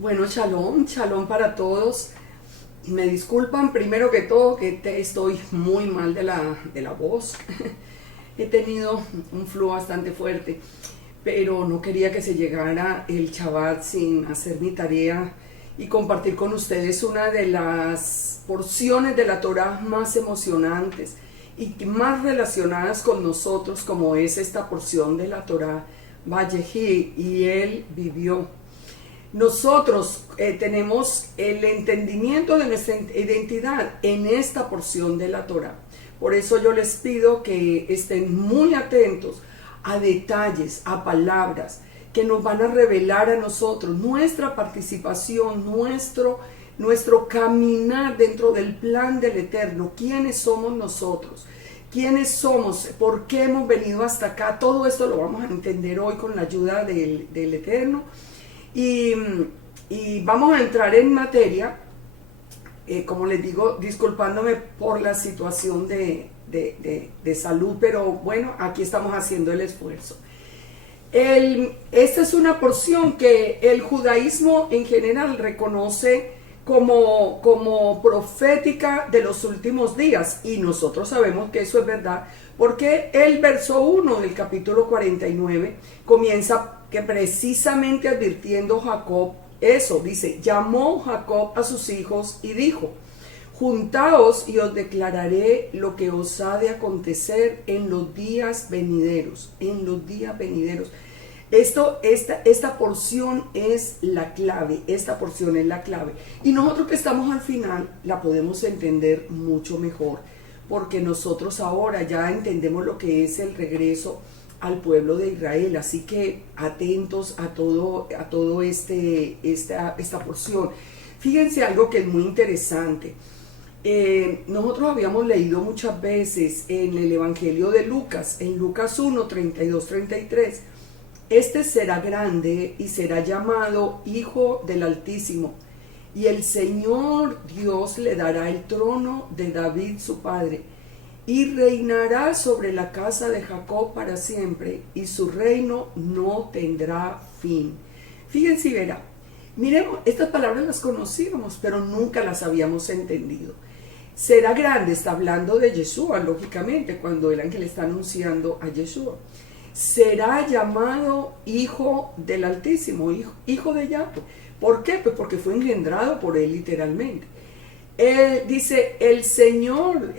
Bueno, shalom, shalom para todos. Me disculpan primero que todo que estoy muy mal de la voz. He tenido un flu bastante fuerte, pero no quería que se llegara el Shabbat sin hacer mi tarea y compartir con ustedes una de las porciones de la Torah más emocionantes y más relacionadas con nosotros, como es esta porción de la Torah, Vayehi, y él vivió. Nosotros tenemos el entendimiento de nuestra identidad en esta porción de la Torah. Por eso yo les pido que estén muy atentos a detalles, a palabras que nos van a revelar a nosotros nuestra participación, nuestro caminar dentro del plan del Eterno. ¿Quiénes somos nosotros? ¿Quiénes somos? ¿Por qué hemos venido hasta acá? Todo esto lo vamos a entender hoy con la ayuda del Eterno. Y vamos a entrar en materia, como les digo, disculpándome por la situación de salud, pero bueno, aquí estamos haciendo el esfuerzo. Esta es una porción que el judaísmo en general reconoce como profética de los últimos días, y nosotros sabemos que eso es verdad, porque el verso 1 del capítulo 49 comienza que precisamente advirtiendo Jacob eso, dice, llamó Jacob a sus hijos y dijo, juntaos y os declararé lo que os ha de acontecer en los días venideros, en los días venideros. Esta porción es la clave, esta porción es la clave. Y nosotros que estamos al final la podemos entender mucho mejor, porque nosotros ahora ya entendemos lo que es el regreso al pueblo de Israel, así que atentos a todo esta porción. Fíjense algo que es muy interesante. Nosotros habíamos leído muchas veces en el Evangelio de Lucas, en Lucas 1, 32, 33, este será grande y será llamado Hijo del Altísimo, y el Señor Dios le dará el trono de David su padre, y reinará sobre la casa de Jacob para siempre, y su reino no tendrá fin. Fíjense, verá, miremos, estas palabras las conocíamos, pero nunca las habíamos entendido. Será grande, está hablando de Yeshua, lógicamente, cuando el ángel está anunciando a Yeshua. Será llamado Hijo del Altísimo, hijo de Yahweh. ¿Por qué? Pues porque fue engendrado por él literalmente. Dice, el Señor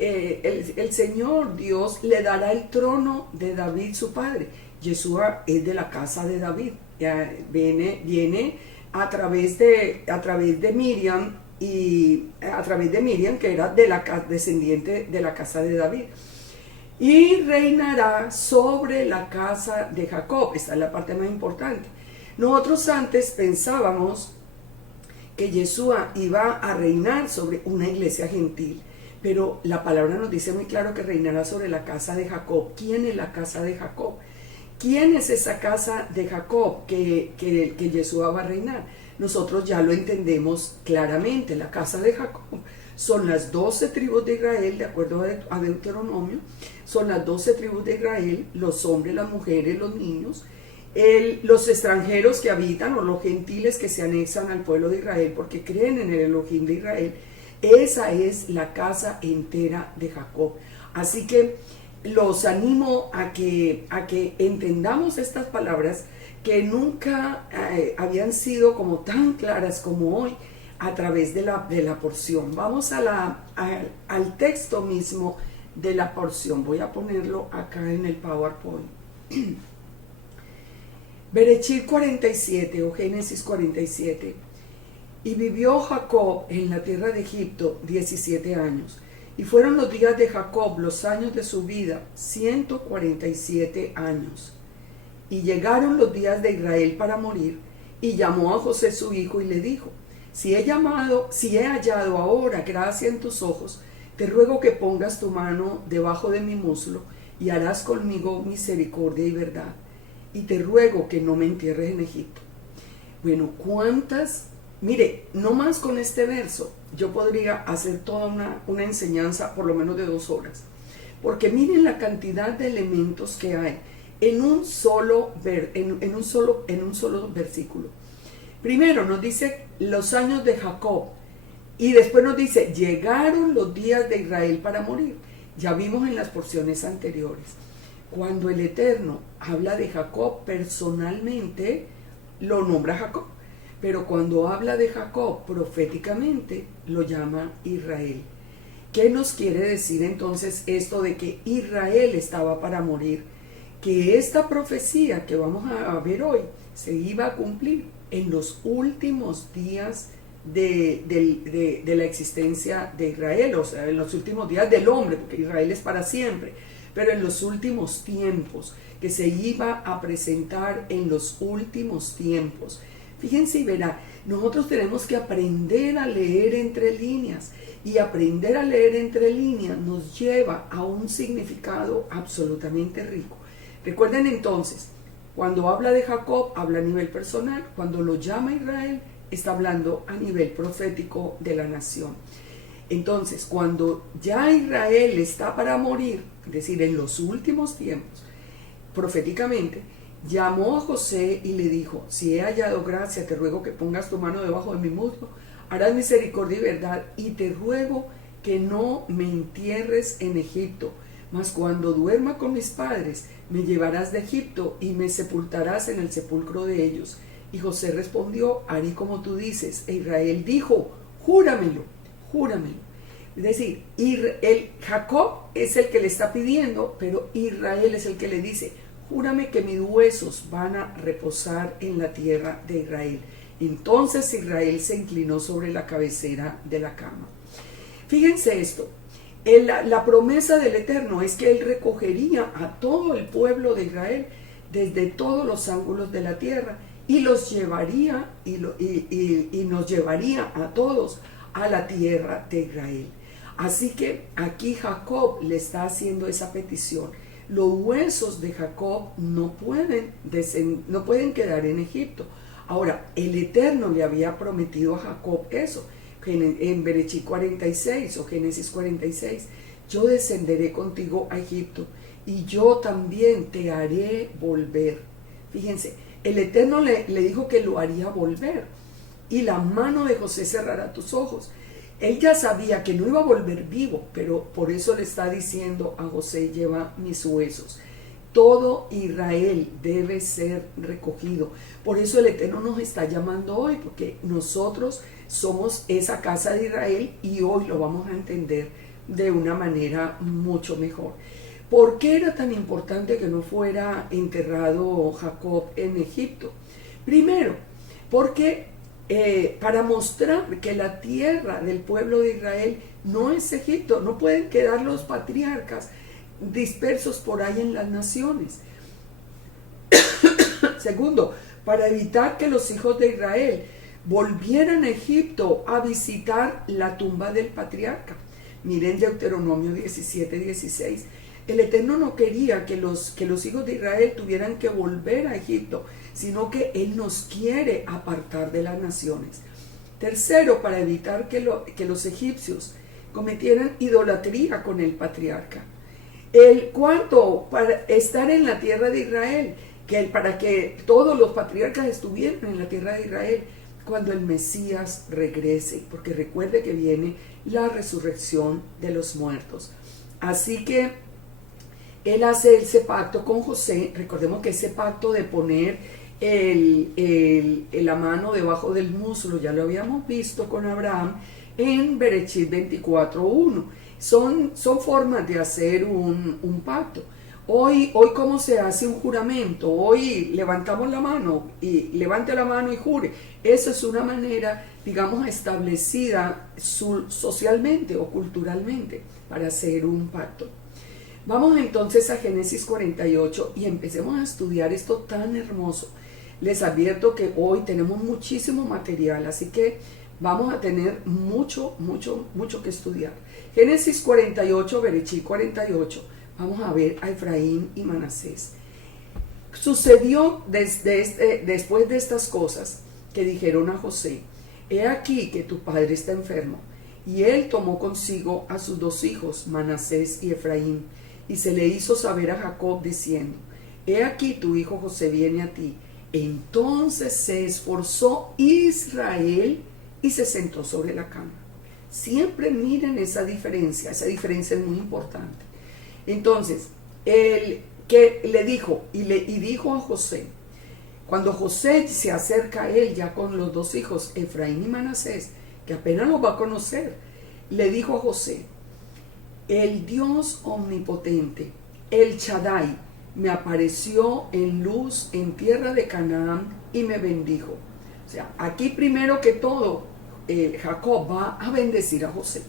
Dios le dará el trono de David su padre. Yeshua es de la casa de David. Viene a través de Miriam, que era descendiente de la casa de David. Y reinará sobre la casa de Jacob. Esta es la parte más importante. Nosotros antes pensábamos que Yeshua iba a reinar sobre una iglesia gentil, pero la palabra nos dice muy claro que reinará sobre la casa de Jacob. ¿Quién es la casa de Jacob? ¿Quién es esa casa de Jacob que Yeshua va a reinar? Nosotros ya lo entendemos claramente. La casa de Jacob son las 12 tribus de Israel, de acuerdo a Deuteronomio. Son las 12 tribus de Israel, los hombres, las mujeres, los niños, los extranjeros que habitan, o los gentiles que se anexan al pueblo de Israel porque creen en el Elohim de Israel. Esa es la casa entera de Jacob. Así que los animo a que entendamos estas palabras que nunca habían sido como tan claras como hoy a través de la porción. Vamos al texto mismo de la porción. Voy a ponerlo acá en el PowerPoint. Berechit 47 o Génesis 47. Y vivió Jacob en la tierra de Egipto 17 años. Y fueron los días de Jacob, los años de su vida, 147 años. Y llegaron los días de Israel para morir, y llamó a José su hijo y le dijo, si he hallado ahora gracia en tus ojos, te ruego que pongas tu mano debajo de mi muslo, y harás conmigo misericordia y verdad. Y te ruego que no me entierres en Egipto. Bueno, mire, no más con este verso, yo podría hacer toda una enseñanza por lo menos de 2 horas. Porque miren la cantidad de elementos que hay en un solo versículo. Primero nos dice los años de Jacob y después nos dice llegaron los días de Israel para morir. Ya vimos en las porciones anteriores. Cuando el Eterno habla de Jacob personalmente, lo nombra Jacob. Pero cuando habla de Jacob proféticamente, lo llama Israel. ¿Qué nos quiere decir entonces esto de que Israel estaba para morir? Que esta profecía que vamos a ver hoy se iba a cumplir en los últimos días de la existencia de Israel, o sea, en los últimos días del hombre, porque Israel es para siempre, pero en los últimos tiempos, que se iba a presentar en los últimos tiempos. Fíjense y verá, nosotros tenemos que aprender a leer entre líneas, y aprender a leer entre líneas nos lleva a un significado absolutamente rico. Recuerden entonces, cuando habla de Jacob, habla a nivel personal, cuando lo llama Israel, está hablando a nivel profético de la nación. Entonces, cuando ya Israel está para morir, es decir, en los últimos tiempos, proféticamente, llamó a José y le dijo, si he hallado gracia, te ruego que pongas tu mano debajo de mi muslo, harás misericordia y verdad, y te ruego que no me entierres en Egipto, mas cuando duerma con mis padres, me llevarás de Egipto y me sepultarás en el sepulcro de ellos. Y José respondió, haré como tú dices. E Israel dijo, júramelo, júramelo. Es decir, Jacob es el que le está pidiendo, pero Israel es el que le dice, júrame que mis huesos van a reposar en la tierra de Israel. Entonces Israel se inclinó sobre la cabecera de la cama. Fíjense esto, la promesa del Eterno es que Él recogería a todo el pueblo de Israel desde todos los ángulos de la tierra y los llevaría y nos llevaría a todos a la tierra de Israel. Así que aquí Jacob le está haciendo esa petición. Los huesos de Jacob no pueden quedar en Egipto. Ahora, el Eterno le había prometido a Jacob eso, en Berechí 46 o Génesis 46, yo descenderé contigo a Egipto y yo también te haré volver. Fíjense, el Eterno le dijo que lo haría volver y la mano de José cerrará tus ojos. Él ya sabía que no iba a volver vivo, pero por eso le está diciendo a José, lleva mis huesos. Todo Israel debe ser recogido. Por eso el Eterno nos está llamando hoy, porque nosotros somos esa casa de Israel y hoy lo vamos a entender de una manera mucho mejor. ¿Por qué era tan importante que no fuera enterrado Jacob en Egipto? Primero, porque para mostrar que la tierra del pueblo de Israel no es Egipto, no pueden quedar los patriarcas dispersos por ahí en las naciones. Segundo, para evitar que los hijos de Israel volvieran a Egipto a visitar la tumba del patriarca. Miren Deuteronomio 17:16. El Eterno no quería que los hijos de Israel tuvieran que volver a Egipto, sino que Él nos quiere apartar de las naciones. Tercero, para evitar que los egipcios cometieran idolatría con el patriarca. El cuarto, para estar en la tierra de Israel, para que todos los patriarcas estuvieran en la tierra de Israel cuando el Mesías regrese, porque recuerde que viene la resurrección de los muertos. Así que él hace ese pacto con José. Recordemos que ese pacto de poner la mano debajo del muslo, ya lo habíamos visto con Abraham en Berechit 24:1. Son formas de hacer un pacto. Hoy, ¿cómo se hace un juramento? Hoy levantamos la mano y levante la mano y jure. Eso es una manera, digamos, establecida socialmente o culturalmente para hacer un pacto. Vamos entonces a Génesis 48 y empecemos a estudiar esto tan hermoso. Les advierto que hoy tenemos muchísimo material, así que vamos a tener mucho que estudiar. Génesis 48, Berechí 48. Vamos a ver a Efraín y Manasés. Sucedió después de estas cosas que dijeron a José: he aquí que tu padre está enfermo. Y él tomó consigo a sus dos hijos, Manasés y Efraín, y se le hizo saber a Jacob diciendo: he aquí tu hijo José viene a ti, Entonces se esforzó Israel y se sentó sobre la cama. Siempre miren esa diferencia es muy importante. Entonces, él que le dijo, y dijo a José, cuando José se acerca a él ya con los dos hijos, Efraín y Manasés, que apenas los va a conocer, le dijo a José, el Dios omnipotente, el Shaddai, me apareció en luz en tierra de Canaán y me bendijo. O sea, aquí primero que todo, Jacob va a bendecir a José.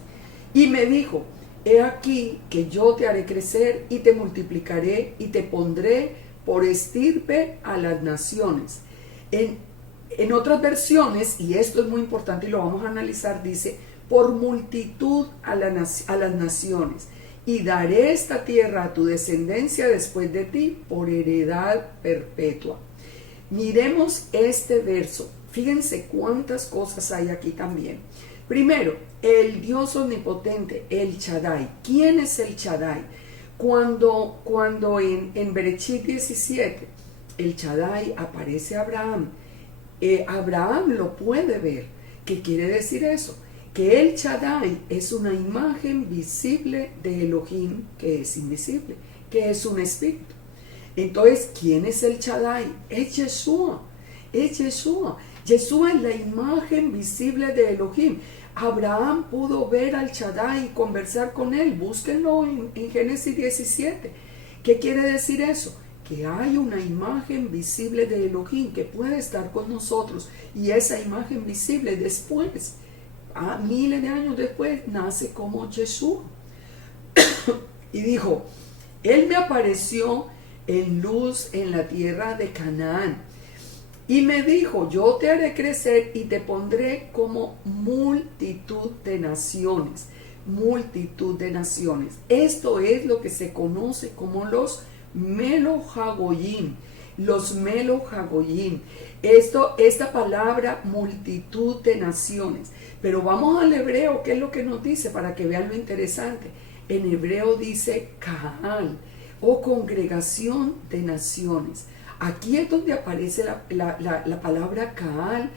Y me dijo, he aquí que yo te haré crecer y te multiplicaré y te pondré por estirpe a las naciones. En otras versiones, y esto es muy importante y lo vamos a analizar, dice, por multitud a las naciones. Y daré esta tierra a tu descendencia después de ti por heredad perpetua. Miremos este verso. Fíjense cuántas cosas hay aquí también. Primero, el Dios omnipotente, el Shaddai. ¿Quién es el Shaddai? Cuando en Bereshit 17, el Shaddai aparece a Abraham. Abraham lo puede ver. ¿Qué quiere decir eso? Que el Shaddai es una imagen visible de Elohim, que es invisible, que es un espíritu. Entonces, ¿quién es el Shaddai? Es Yeshua. Es Yeshua. Yeshua es la imagen visible de Elohim. Abraham pudo ver al Shaddai y conversar con él. Búsquenlo en Génesis 17. ¿Qué quiere decir eso? Que hay una imagen visible de Elohim que puede estar con nosotros. Y esa imagen visible después, miles de años después, nace como Yeshua. Y dijo, él me apareció en luz en la tierra de Canaán. Y me dijo, yo te haré crecer y te pondré como multitud de naciones. Multitud de naciones. Esto es lo que se conoce como los Melo-Hagoyim. Los Melo-Hagoyim. Esta palabra multitud de naciones. Pero vamos al hebreo, ¿qué es lo que nos dice? Para que vean lo interesante. En hebreo dice Kahal, o congregación de naciones. Aquí es donde aparece la palabra Kahal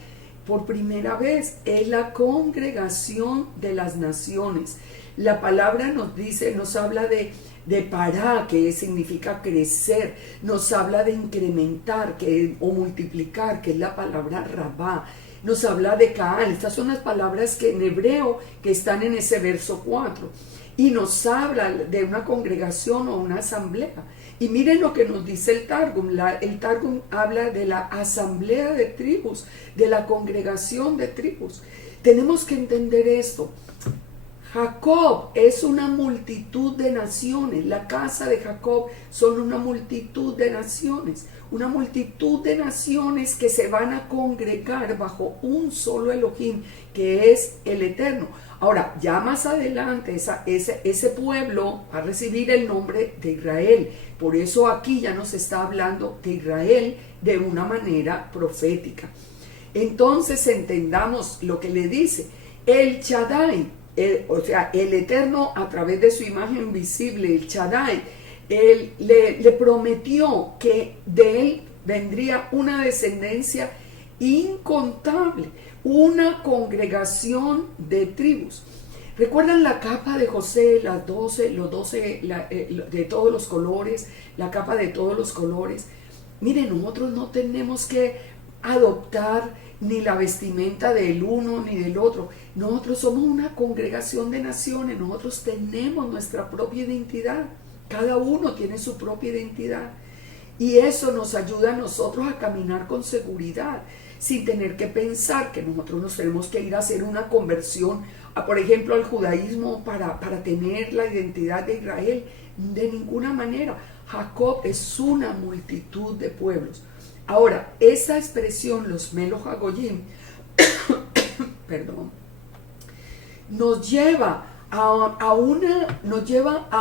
por primera vez. Es la congregación de las naciones. La palabra nos habla de pará, que significa crecer. Nos habla de incrementar o multiplicar, que es la palabra rabá. Nos habla de Kahal. Estas son las palabras que en hebreo que están en ese verso 4. Y nos habla de una congregación o una asamblea. Y miren lo que nos dice el Targum. El Targum habla de la asamblea de tribus, de la congregación de tribus. Tenemos que entender esto. Jacob es una multitud de naciones. La casa de Jacob son una multitud de naciones. Una multitud de naciones que se van a congregar bajo un solo Elohim, que es el Eterno. Ahora, ya más adelante, ese pueblo va a recibir el nombre de Israel. Por eso aquí ya nos está hablando de Israel de una manera profética. Entonces entendamos lo que le dice. El Shaddai, o sea, el Eterno a través de su imagen visible, el Shaddai, él le prometió que de él vendría una descendencia incontable, una congregación de tribus. ¿Recuerdan la capa de José, los 12 de todos los colores, la capa de todos los colores? Miren, nosotros no tenemos que adoptar ni la vestimenta del uno ni del otro. Nosotros somos una congregación de naciones, nosotros tenemos nuestra propia identidad. Cada uno tiene su propia identidad. Y eso nos ayuda a nosotros a caminar con seguridad, sin tener que pensar que nosotros nos tenemos que ir a hacer una conversión, por ejemplo, al judaísmo para tener la identidad de Israel. De ninguna manera. Jacob es una multitud de pueblos. Ahora, esa expresión, los Melo-Hagoyim, perdón, nos lleva a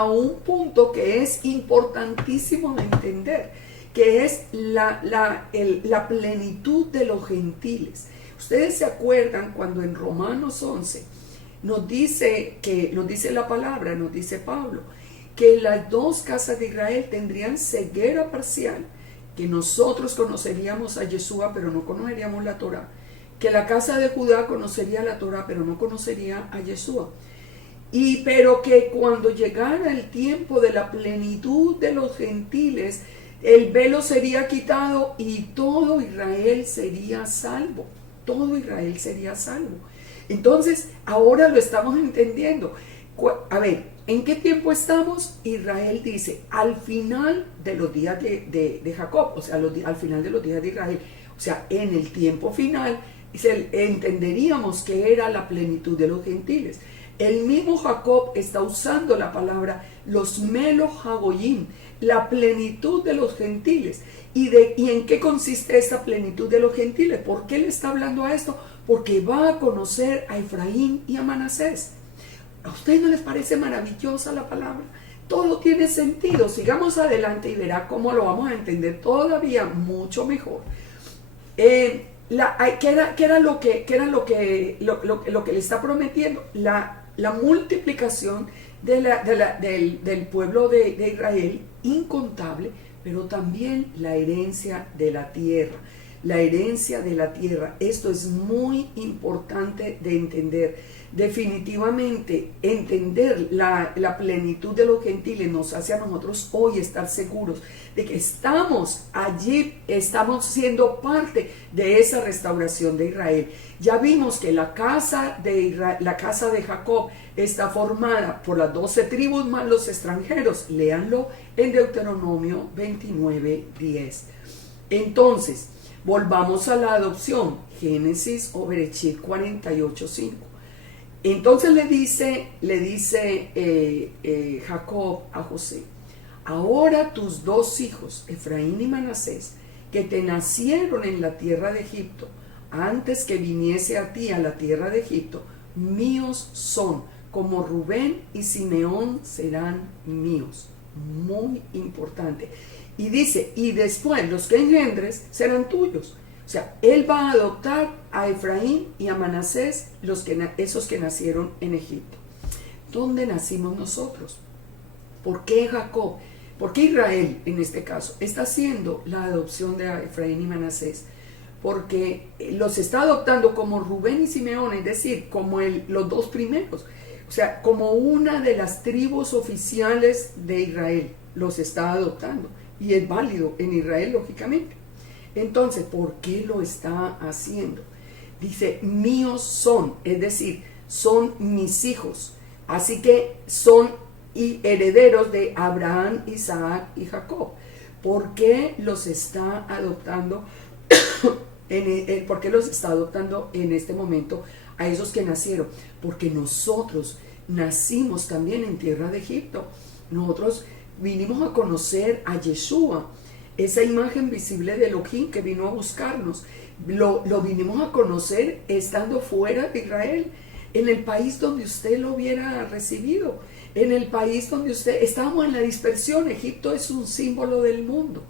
un punto que es importantísimo de entender, que es la plenitud de los gentiles. Ustedes se acuerdan cuando en Romanos 11 nos dice la palabra, nos dice Pablo, que las dos casas de Israel tendrían ceguera parcial, que nosotros conoceríamos a Yeshua, pero no conoceríamos la Torah, que la casa de Judá conocería la Torah, pero no conocería a Yeshua. Pero que cuando llegara el tiempo de la plenitud de los gentiles, el velo sería quitado y todo Israel sería salvo. Todo Israel sería salvo. Entonces, ahora lo estamos entendiendo. A ver, ¿en qué tiempo estamos? Israel dice, al final de los días de Jacob, o sea, al final de los días de Israel, o sea, en el tiempo final, entenderíamos que era la plenitud de los gentiles. El mismo Jacob está usando la palabra los Melo Hagoyim, la plenitud de los gentiles. ¿Y en qué consiste esta plenitud de los gentiles? ¿Por qué le está hablando a esto? Porque va a conocer a Efraín y a Manasés. ¿A ustedes no les parece maravillosa la palabra? Todo tiene sentido. Sigamos adelante y verá cómo lo vamos a entender todavía mucho mejor. ¿Qué era lo que le está prometiendo? La multiplicación del pueblo de Israel, incontable, pero también la herencia de la tierra. La herencia de la tierra. Esto es muy importante de entender. Definitivamente, entender la plenitud de los gentiles nos hace a nosotros hoy estar seguros de que estamos allí, estamos siendo parte de esa restauración de Israel. Ya vimos que la casa de Jacob está formada por las 12 tribus más los extranjeros. Léanlo en Deuteronomio 29:10. Entonces, volvamos a la adopción. Génesis o Bereshit 48:5. Entonces le dice Jacob a José: ahora tus dos hijos, Efraín y Manasés, que te nacieron en la tierra de Egipto, antes que viniese a ti a la tierra de Egipto, míos son, como Rubén y Simeón serán míos. Muy importante. Y dice, y después los que engendres serán tuyos. O sea, él va a adoptar a Efraín y a Manasés, esos que nacieron en Egipto. ¿Dónde nacimos nosotros? ¿Por qué Jacob? ¿Por qué Israel, en este caso, está haciendo la adopción de Efraín y Manasés? Porque los está adoptando como Rubén y Simeón, es decir, como los dos primeros. O sea, como una de las tribus oficiales de Israel, los está adoptando. Y es válido en Israel, lógicamente. Entonces, ¿por qué lo está haciendo? Dice, míos son, es decir, son mis hijos. Así que son herederos de Abraham, Isaac y Jacob. ¿Por qué los está adoptando? ¿Por qué los está adoptando en este momento a esos que nacieron? Porque nosotros nacimos también en tierra de Egipto. Nosotros vinimos a conocer a Yeshua, esa imagen visible de Elohim que vino a buscarnos. Lo vinimos a conocer estando fuera de Israel, en el país donde usted lo hubiera recibido, en el país donde estábamos en la dispersión. Egipto es un símbolo del mundo,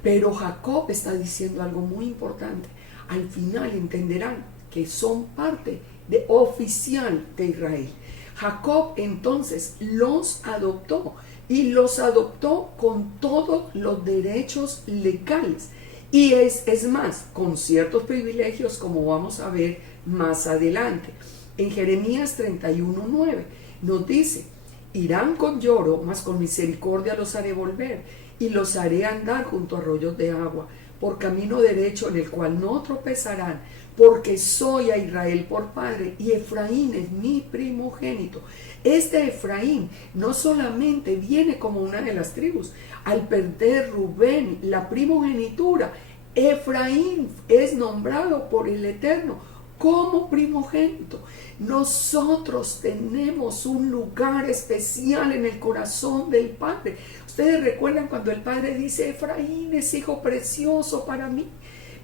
pero Jacob está diciendo algo muy importante. Al final entenderán que son parte oficial de Israel. Jacob entonces los adoptó, y los adoptó con todos los derechos legales. Y es más, con ciertos privilegios, como vamos a ver más adelante. En Jeremías 31:9 nos dice, irán con lloro, mas con misericordia los haré volver, y los haré andar junto a arroyos de agua, por camino derecho en el cual no tropezarán, porque soy a Israel por padre, y Efraín es mi primogénito. Este Efraín no solamente viene como una de las tribus. Al perder Rubén la primogenitura, Efraín es nombrado por el Eterno como primogénito. Nosotros tenemos un lugar especial en el corazón del Padre. Ustedes recuerdan cuando el Padre dice, Efraín es hijo precioso para mí.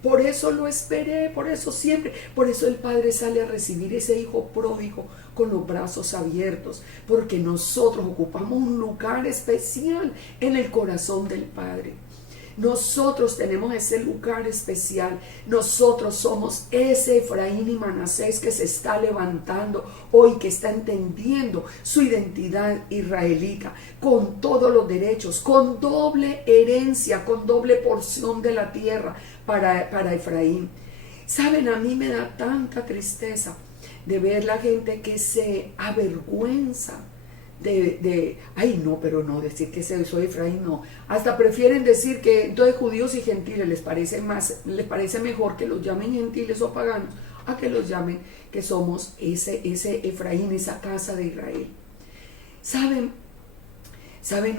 Por eso lo esperé, por eso siempre, por eso el Padre sale a recibir ese hijo pródigo con los brazos abiertos, porque nosotros ocupamos un lugar especial en el corazón del Padre. Nosotros tenemos ese lugar especial. Nosotros somos ese Efraín y Manasés que se está levantando hoy, que está entendiendo su identidad israelita, con todos los derechos, con doble herencia, con doble porción de la tierra para Efraín. Saben, a mí me da tanta tristeza de ver la gente que se avergüenza ay no, pero no, decir que soy Efraín, no. Hasta prefieren decir que entonces judíos y gentiles les parece mejor que los llamen gentiles o paganos, a que los llamen que somos ese Efraín, esa casa de Israel. ¿Saben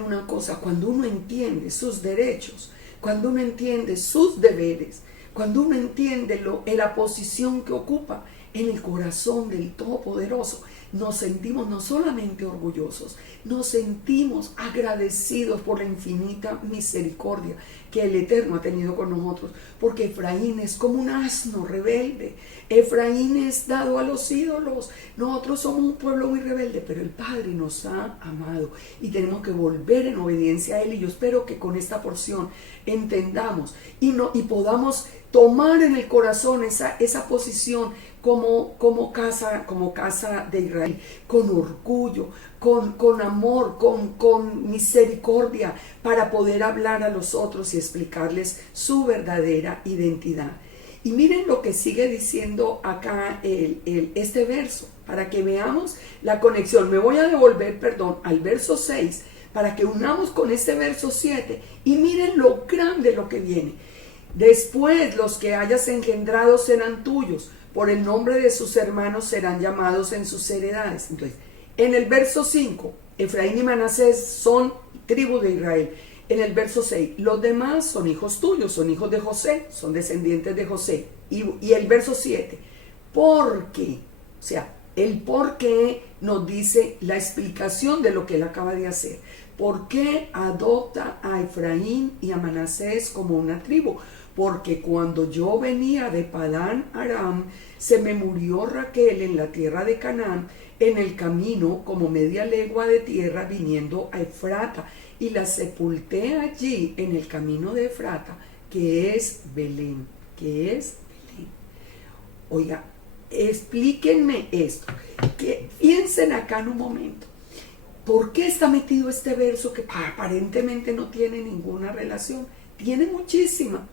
una cosa? Cuando uno entiende sus derechos, cuando uno entiende sus deberes, cuando uno entiende la posición que ocupa en el corazón del Todopoderoso, nos sentimos no solamente orgullosos, nos sentimos agradecidos por la infinita misericordia que el Eterno ha tenido con nosotros, porque Efraín es como un asno rebelde. Efraín es dado a los ídolos. Nosotros somos un pueblo muy rebelde, pero el Padre nos ha amado y tenemos que volver en obediencia a Él. Y yo espero que con esta porción entendamos y podamos tomar en el corazón esa posición como casa de Israel, con orgullo, con amor, con misericordia, para poder hablar a los otros y explicarles su verdadera identidad. Y miren lo que sigue diciendo acá este verso, para que veamos la conexión. Me voy a devolver, al verso 6, para que unamos con este verso 7, y miren lo grande lo que viene. Después los que hayas engendrado serán tuyos, por el nombre de sus hermanos serán llamados en sus heredades. Entonces, en el verso 5, Efraín y Manasés son tribu de Israel. En el verso 6, los demás son hijos tuyos, son hijos de José, son descendientes de José. Y el verso 7, porque, o sea, el por qué nos dice la explicación de lo que él acaba de hacer. ¿Por qué adopta a Efraín y a Manasés como una tribu? Porque cuando yo venía de Padán Aram, se me murió Raquel en la tierra de Canaán, en el camino como media legua de tierra viniendo a Efrata, y la sepulté allí en el camino de Efrata, que es Belén, Oiga, explíquenme esto, que piensen acá en un momento. ¿Por qué está metido este verso que aparentemente no tiene ninguna relación? Tiene muchísima.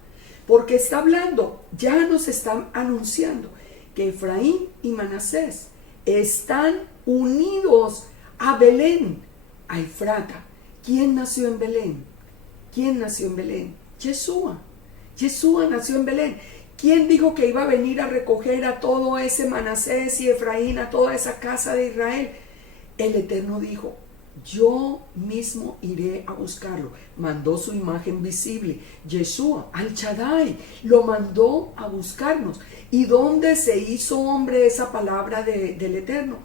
Porque está hablando, ya nos están anunciando que Efraín y Manasés están unidos a Belén, a Efrata. ¿Quién nació en Belén? Yeshua. Yeshua nació en Belén. ¿Quién dijo que iba a venir a recoger a todo ese Manasés y Efraín, a toda esa casa de Israel? El Eterno dijo: yo mismo iré a buscarlo. Mandó su imagen visible, Yeshua, Al Shaddai, lo mandó a buscarnos. ¿Y dónde se hizo hombre esa palabra del Eterno?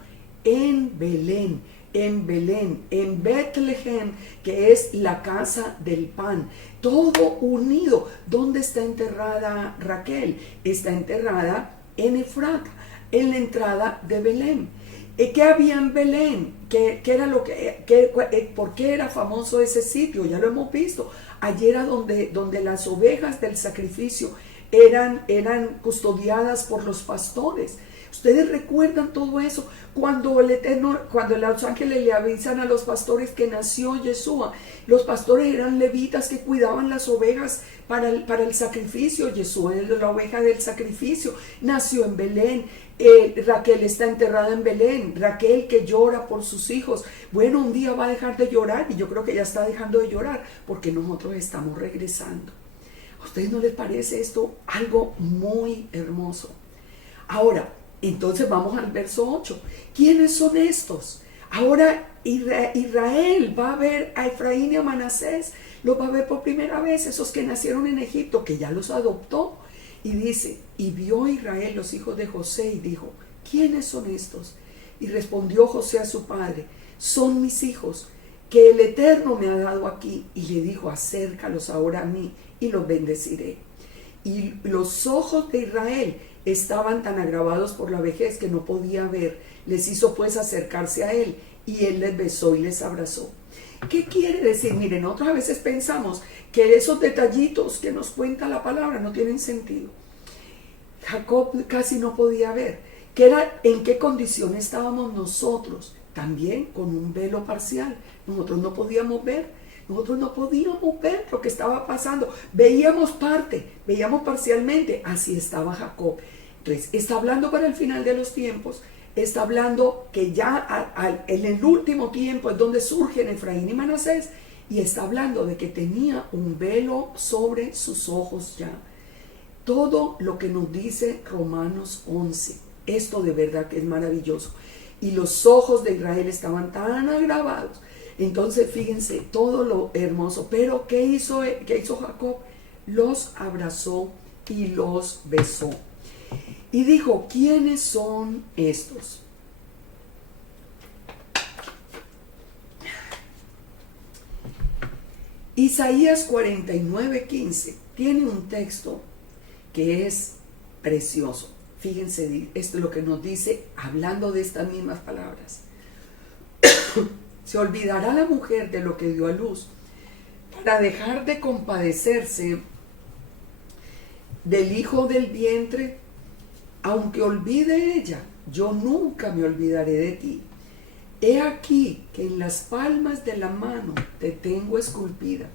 En Belén, en Betlehem, que es la casa del pan. Todo unido. ¿Dónde está enterrada Raquel? Está enterrada en Efrata, en la entrada de Belén. ¿Qué había en Belén? ¿Por qué era famoso ese sitio? Ya lo hemos visto. Allí era donde las ovejas del sacrificio eran custodiadas por los pastores. ¿Ustedes recuerdan todo eso? Cuando los ángeles le avisan a los pastores que nació Yeshua, los pastores eran levitas que cuidaban las ovejas para el sacrificio. Yeshua es la oveja del sacrificio, nació en Belén. Raquel está enterrada en Belén. Raquel, que llora por sus hijos, bueno, un día va a dejar de llorar, y yo creo que ya está dejando de llorar porque nosotros estamos regresando. ¿A ustedes no les parece esto algo muy hermoso? Ahora, entonces vamos al verso 8. ¿Quiénes son estos? Ahora Israel va a ver a Efraín y a Manasés, los va a ver por primera vez, esos que nacieron en Egipto, que ya los adoptó. Y dice: y vio Israel los hijos de José y dijo: ¿quiénes son estos? Y respondió José a su padre: son mis hijos, que el Eterno me ha dado aquí. Y le dijo: acércalos ahora a mí y los bendeciré. Y los ojos de Israel estaban tan agravados por la vejez que no podía ver. Les hizo pues acercarse a él, y él les besó y les abrazó. ¿Qué quiere decir? Miren, nosotros a veces pensamos que esos detallitos que nos cuenta la palabra no tienen sentido. Jacob casi no podía ver, que era en qué condición estábamos nosotros, también con un velo parcial. Nosotros no podíamos ver lo que estaba pasando. Veíamos parte, veíamos parcialmente. Así estaba Jacob. Entonces, está hablando para el final de los tiempos. Está hablando que ya en el último tiempo es donde surgen Efraín y Manasés. Y está hablando de que tenía un velo sobre sus ojos ya. Todo lo que nos dice Romanos 11. Esto de verdad que es maravilloso. Y los ojos de Israel estaban tan agravados. Entonces fíjense todo lo hermoso. Pero ¿qué hizo Jacob? Los abrazó y los besó. Y dijo, ¿quiénes son estos? Isaías 49:15 tiene un texto que es precioso. Fíjense, esto es lo que nos dice hablando de estas mismas palabras. Se olvidará la mujer de lo que dio a luz para dejar de compadecerse del hijo del vientre. Aunque olvide ella, yo nunca me olvidaré de ti. He aquí que en las palmas de la mano te tengo esculpida.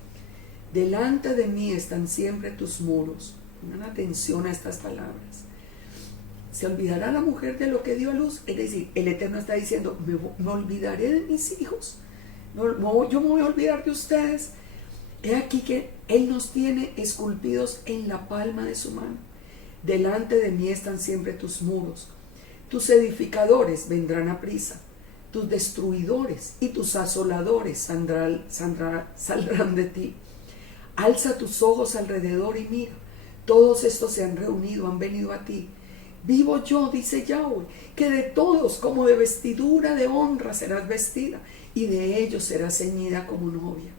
Delante de mí están siempre tus muros. Pongan atención a estas palabras. Se olvidará la mujer de lo que dio a luz. Es decir, el Eterno está diciendo, me olvidaré de mis hijos. No, yo me voy a olvidar de ustedes. He aquí que Él nos tiene esculpidos en la palma de su mano. Delante de mí están siempre tus muros. Tus edificadores vendrán a prisa. Tus destruidores y tus asoladores saldrán de ti. Alza tus ojos alrededor y mira. Todos estos se han reunido, han venido a ti. Vivo yo, dice Yahweh, que de todos como de vestidura de honra serás vestida, y de ellos serás ceñida como novia.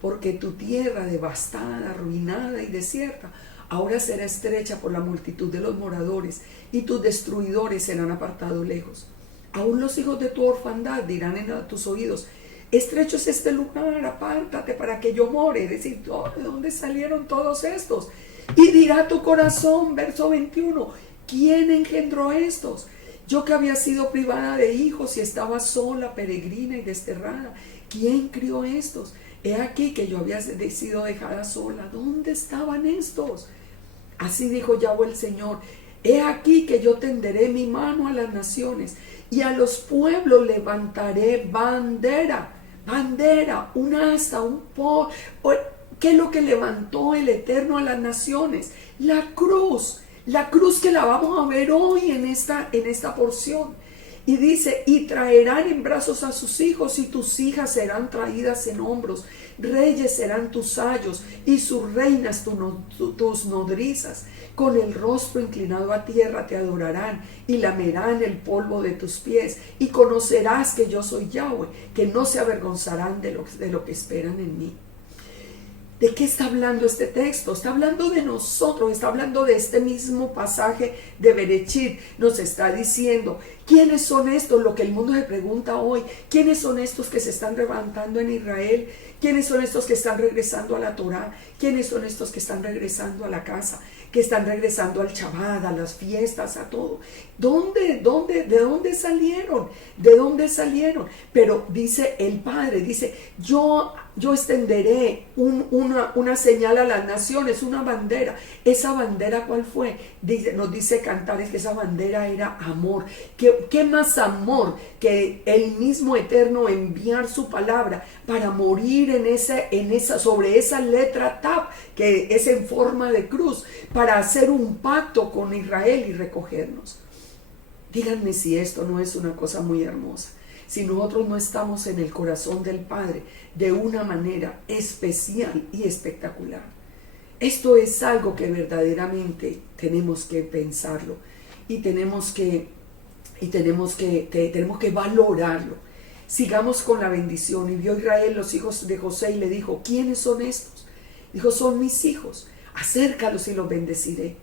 Porque tu tierra devastada, arruinada y desierta, ahora será estrecha por la multitud de los moradores, y tus destruidores serán apartados lejos. Aún los hijos de tu orfandad dirán en tus oídos, estrecho es este lugar, apártate para que yo more. Es decir, ¿de dónde salieron todos estos? Y dirá tu corazón, verso 21, ¿quién engendró estos? Yo que había sido privada de hijos y estaba sola, peregrina y desterrada, ¿quién crió estos? He aquí que yo había sido dejada sola. ¿Dónde estaban estos? Así dijo Yahweh el Señor. He aquí que yo tenderé mi mano a las naciones y a los pueblos levantaré bandera, un asta, ¿qué es lo que levantó el Eterno a las naciones? La cruz que la vamos a ver hoy en esta porción. Y dice, y traerán en brazos a sus hijos y tus hijas serán traídas en hombros. Reyes serán tus ayos y sus reinas tus nodrizas. Con el rostro inclinado a tierra te adorarán y lamerán el polvo de tus pies. Y conocerás que yo soy Yahweh, que no se avergonzarán de lo que esperan en mí. ¿De qué está hablando este texto? Está hablando de nosotros, está hablando de este mismo pasaje de Berechit. Nos está diciendo, ¿quiénes son estos? Lo que el mundo se pregunta hoy, ¿quiénes son estos que se están levantando en Israel? ¿Quiénes son estos que están regresando a la Torá? ¿Quiénes son estos que están regresando a la casa? Que están regresando al Shabbat, a las fiestas, a todo. ¿De dónde salieron? ¿De dónde salieron? Pero dice el Padre, dice, yo extenderé una señal a las naciones, una bandera. ¿Esa bandera cuál fue? Nos dice Cantares que esa bandera era amor. ¿Qué más amor que el mismo Eterno enviar su palabra para morir sobre esa letra Tav, que es en forma de cruz, para hacer un pacto con Israel y recogernos? Díganme si esto no es una cosa muy hermosa. Si nosotros no estamos en el corazón del Padre de una manera especial y espectacular. Esto es algo que verdaderamente tenemos que pensarlo y tenemos que valorarlo. Sigamos con la bendición. Y vio Israel los hijos de José y le dijo, ¿quiénes son estos? Dijo, son mis hijos, acércalos y los bendeciré.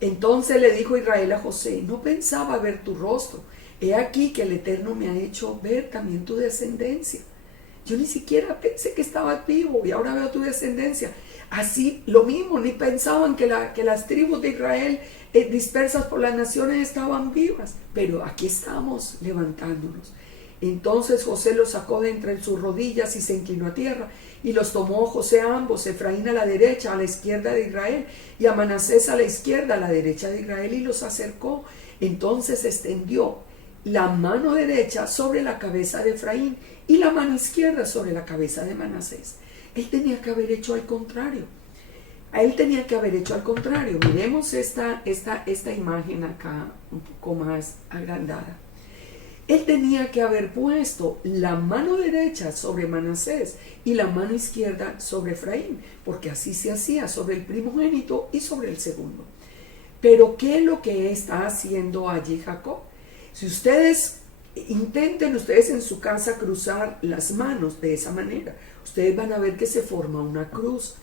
Entonces le dijo Israel a José, no pensaba ver tu rostro. He aquí que el Eterno me ha hecho ver también tu descendencia. yo ni siquiera pensé que estabas vivo y ahora veo tu descendencia. Así lo mismo, ni pensaban que las tribus de Israel dispersas por las naciones estaban vivas, pero aquí estamos levantándonos. Entonces José los sacó de entre sus rodillas y se inclinó a tierra, y los tomó José a ambos, Efraín a la derecha, a la izquierda de Israel, y a Manasés a la izquierda, a la derecha de Israel, y los acercó. Entonces extendió la mano derecha sobre la cabeza de Efraín y la mano izquierda sobre la cabeza de Manasés. Él tenía que haber hecho al contrario. Miremos esta imagen acá un poco más agrandada. Él tenía que haber puesto la mano derecha sobre Manasés y la mano izquierda sobre Efraín, porque así se hacía sobre el primogénito y sobre el segundo. Pero ¿qué es lo que está haciendo allí Jacob? Si ustedes intenten en su casa cruzar las manos de esa manera, ustedes van a ver que se forma una cruz.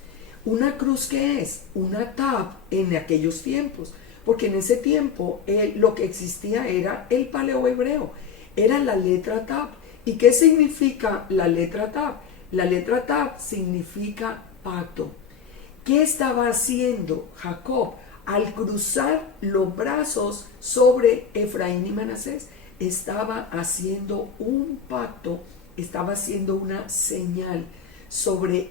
¿Una cruz qué es? Una tab en aquellos tiempos, porque en ese tiempo lo que existía era el paleohebreo, era la letra tab. ¿Y qué significa la letra tab? La letra tab significa pacto. ¿Qué estaba haciendo Jacob al cruzar los brazos sobre Efraín y Manasés? Estaba haciendo un pacto, estaba haciendo una señal sobre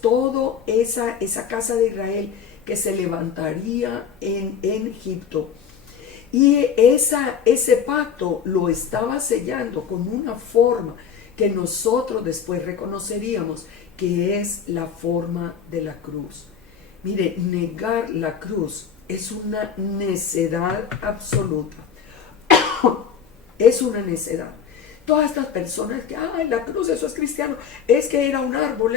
toda esa casa de Israel que se levantaría en Egipto. Y ese pacto lo estaba sellando con una forma que nosotros después reconoceríamos que es la forma de la cruz. Mire, negar la cruz es una necedad absoluta. Es una necedad. Todas estas personas que, la cruz, eso es cristiano, es que era un árbol,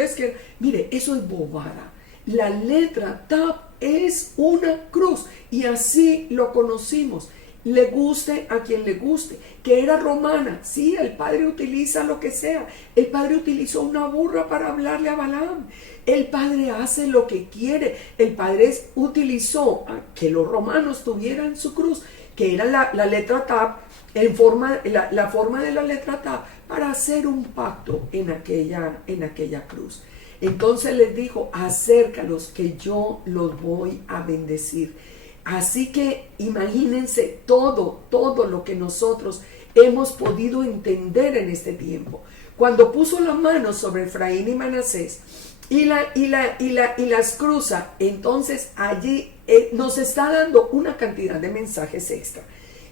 mire, eso es bobada. La letra Tab es una cruz y así lo conocimos. Le guste a quien le guste, que era romana. Sí, el padre utiliza lo que sea. El padre utilizó una burra para hablarle a Balaam. El padre hace lo que quiere. El padre utilizó que los romanos tuvieran su cruz, que era la letra Tab, la forma de la letra Tab, para hacer un pacto en aquella cruz. Entonces les dijo, acércalos que yo los voy a bendecir. Así que imagínense todo lo que nosotros hemos podido entender en este tiempo. Cuando puso las manos sobre Efraín y Manasés y las cruza, entonces allí nos está dando una cantidad de mensajes extra.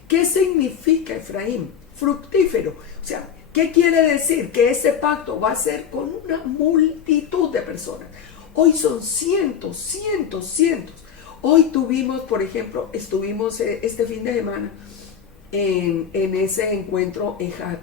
¿Qué significa Efraín? Fructífero. O sea, ¿qué quiere decir? Que ese pacto va a ser con una multitud de personas. Hoy son cientos. Hoy tuvimos, por ejemplo, estuvimos este fin de semana en ese encuentro EJAD.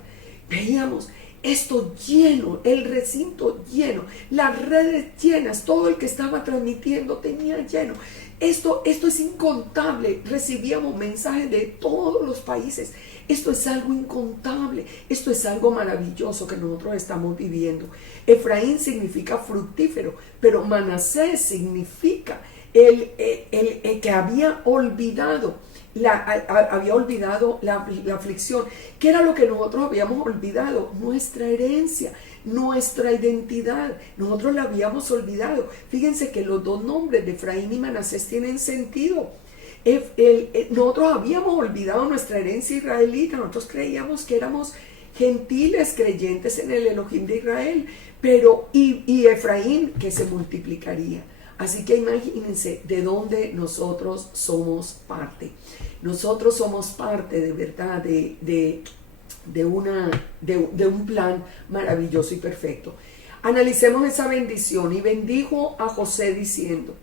Veíamos esto lleno, el recinto lleno, las redes llenas, todo el que estaba transmitiendo tenía lleno. Esto es incontable. Recibíamos mensajes de todos los países. Esto es algo incontable. Esto es algo maravilloso que nosotros estamos viviendo. Efraín significa fructífero, pero Manasés significa el que había olvidado la aflicción. ¿Qué era lo que nosotros habíamos olvidado? Nuestra herencia, nuestra identidad. Nosotros la habíamos olvidado. Fíjense que los dos nombres de Efraín y Manasés tienen sentido. Nosotros habíamos olvidado nuestra herencia israelita. Nosotros creíamos que éramos gentiles creyentes en el Elohim de Israel, pero y Efraín que se multiplicaría. Así que imagínense de dónde nosotros somos parte. Nosotros somos parte de verdad de un plan maravilloso y perfecto. Analicemos esa bendición. Y bendijo a José diciendo,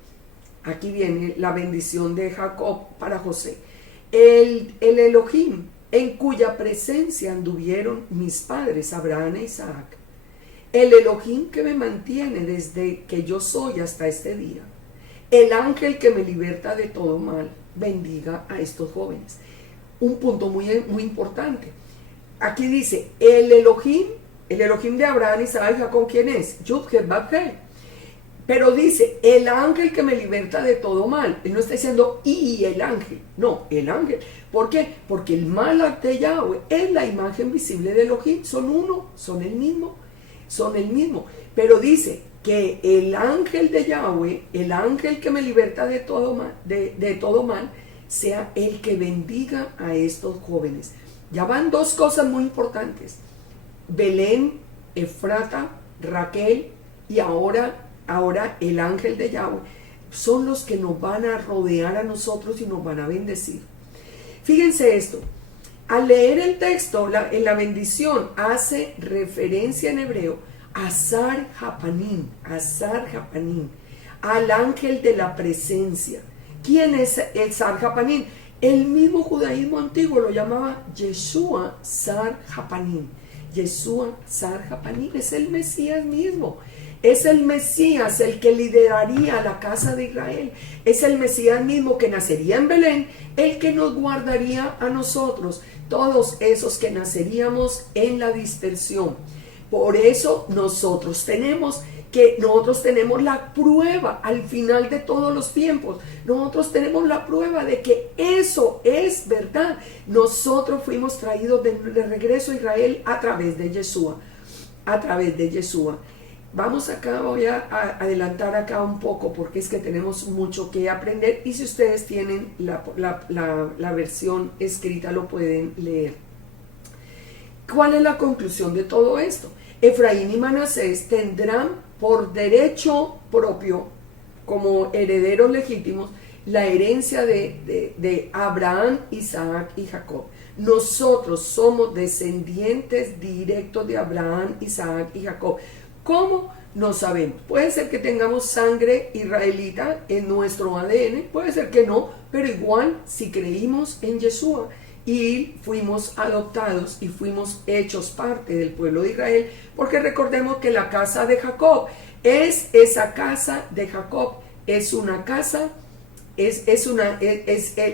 aquí viene la bendición de Jacob para José. El Elohim en cuya presencia anduvieron mis padres Abraham e Isaac. El Elohim que me mantiene desde que yo soy hasta este día. El ángel que me liberta de todo mal, bendiga a estos jóvenes. Un punto muy importante. Aquí dice, el Elohim de Abraham, Isaac y Jacob, ¿quién es? Yud-Heh-Vav-Heh. Pero dice, el ángel que me liberta de todo mal. Él no está diciendo, y el ángel. No, el ángel. ¿Por qué? Porque el Malach de Yahweh es la imagen visible de Elohim. Son uno, son el mismo. son el mismo. Pero dice que el ángel de Yahweh, el ángel que me liberta de todo mal, sea el que bendiga a estos jóvenes. Ya van dos cosas muy importantes: Belén, Efrata, Raquel y ahora el ángel de Yahweh son los que nos van a rodear a nosotros y nos van a bendecir. Fíjense esto: al leer el texto, en la bendición hace referencia en hebreo a Sar Japanim, al ángel de la presencia. ¿Quién es el Sar Japanim? El mismo judaísmo antiguo lo llamaba Yeshua Sar Japanim. Yeshua Sar Japanim es el Mesías mismo. Es el Mesías el que lideraría la casa de Israel. Es el Mesías mismo que nacería en Belén, el que nos guardaría a nosotros, todos esos que naceríamos en la dispersión. Por eso nosotros tenemos la prueba al final de todos los tiempos. Nosotros tenemos la prueba de que eso es verdad. Nosotros fuimos traídos de regreso a Israel a través de Yeshua. Vamos acá, voy a adelantar acá un poco porque es que tenemos mucho que aprender, y si ustedes tienen la versión escrita lo pueden leer. ¿Cuál es la conclusión de todo esto? Efraín y Manasés tendrán por derecho propio, como herederos legítimos, la herencia de Abraham, Isaac y Jacob. Nosotros somos descendientes directos de Abraham, Isaac y Jacob. ¿Cómo? No sabemos. Puede ser que tengamos sangre israelita en nuestro ADN, puede ser que no, pero igual si creímos en Yeshua y fuimos adoptados y fuimos hechos parte del pueblo de Israel, porque recordemos que la casa de Jacob es esa casa de Jacob, es una casa,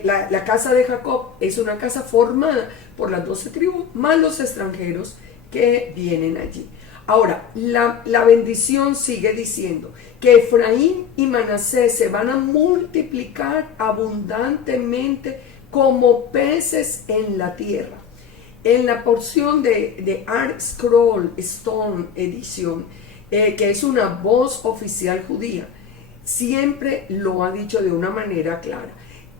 la casa de Jacob es una casa formada por las 12 tribus más los extranjeros que vienen allí. Ahora, la bendición sigue diciendo que Efraín y Manasés se van a multiplicar abundantemente como peces en la tierra. En la porción de Art Scroll Stone Edition, que es una voz oficial judía, siempre lo ha dicho de una manera clara: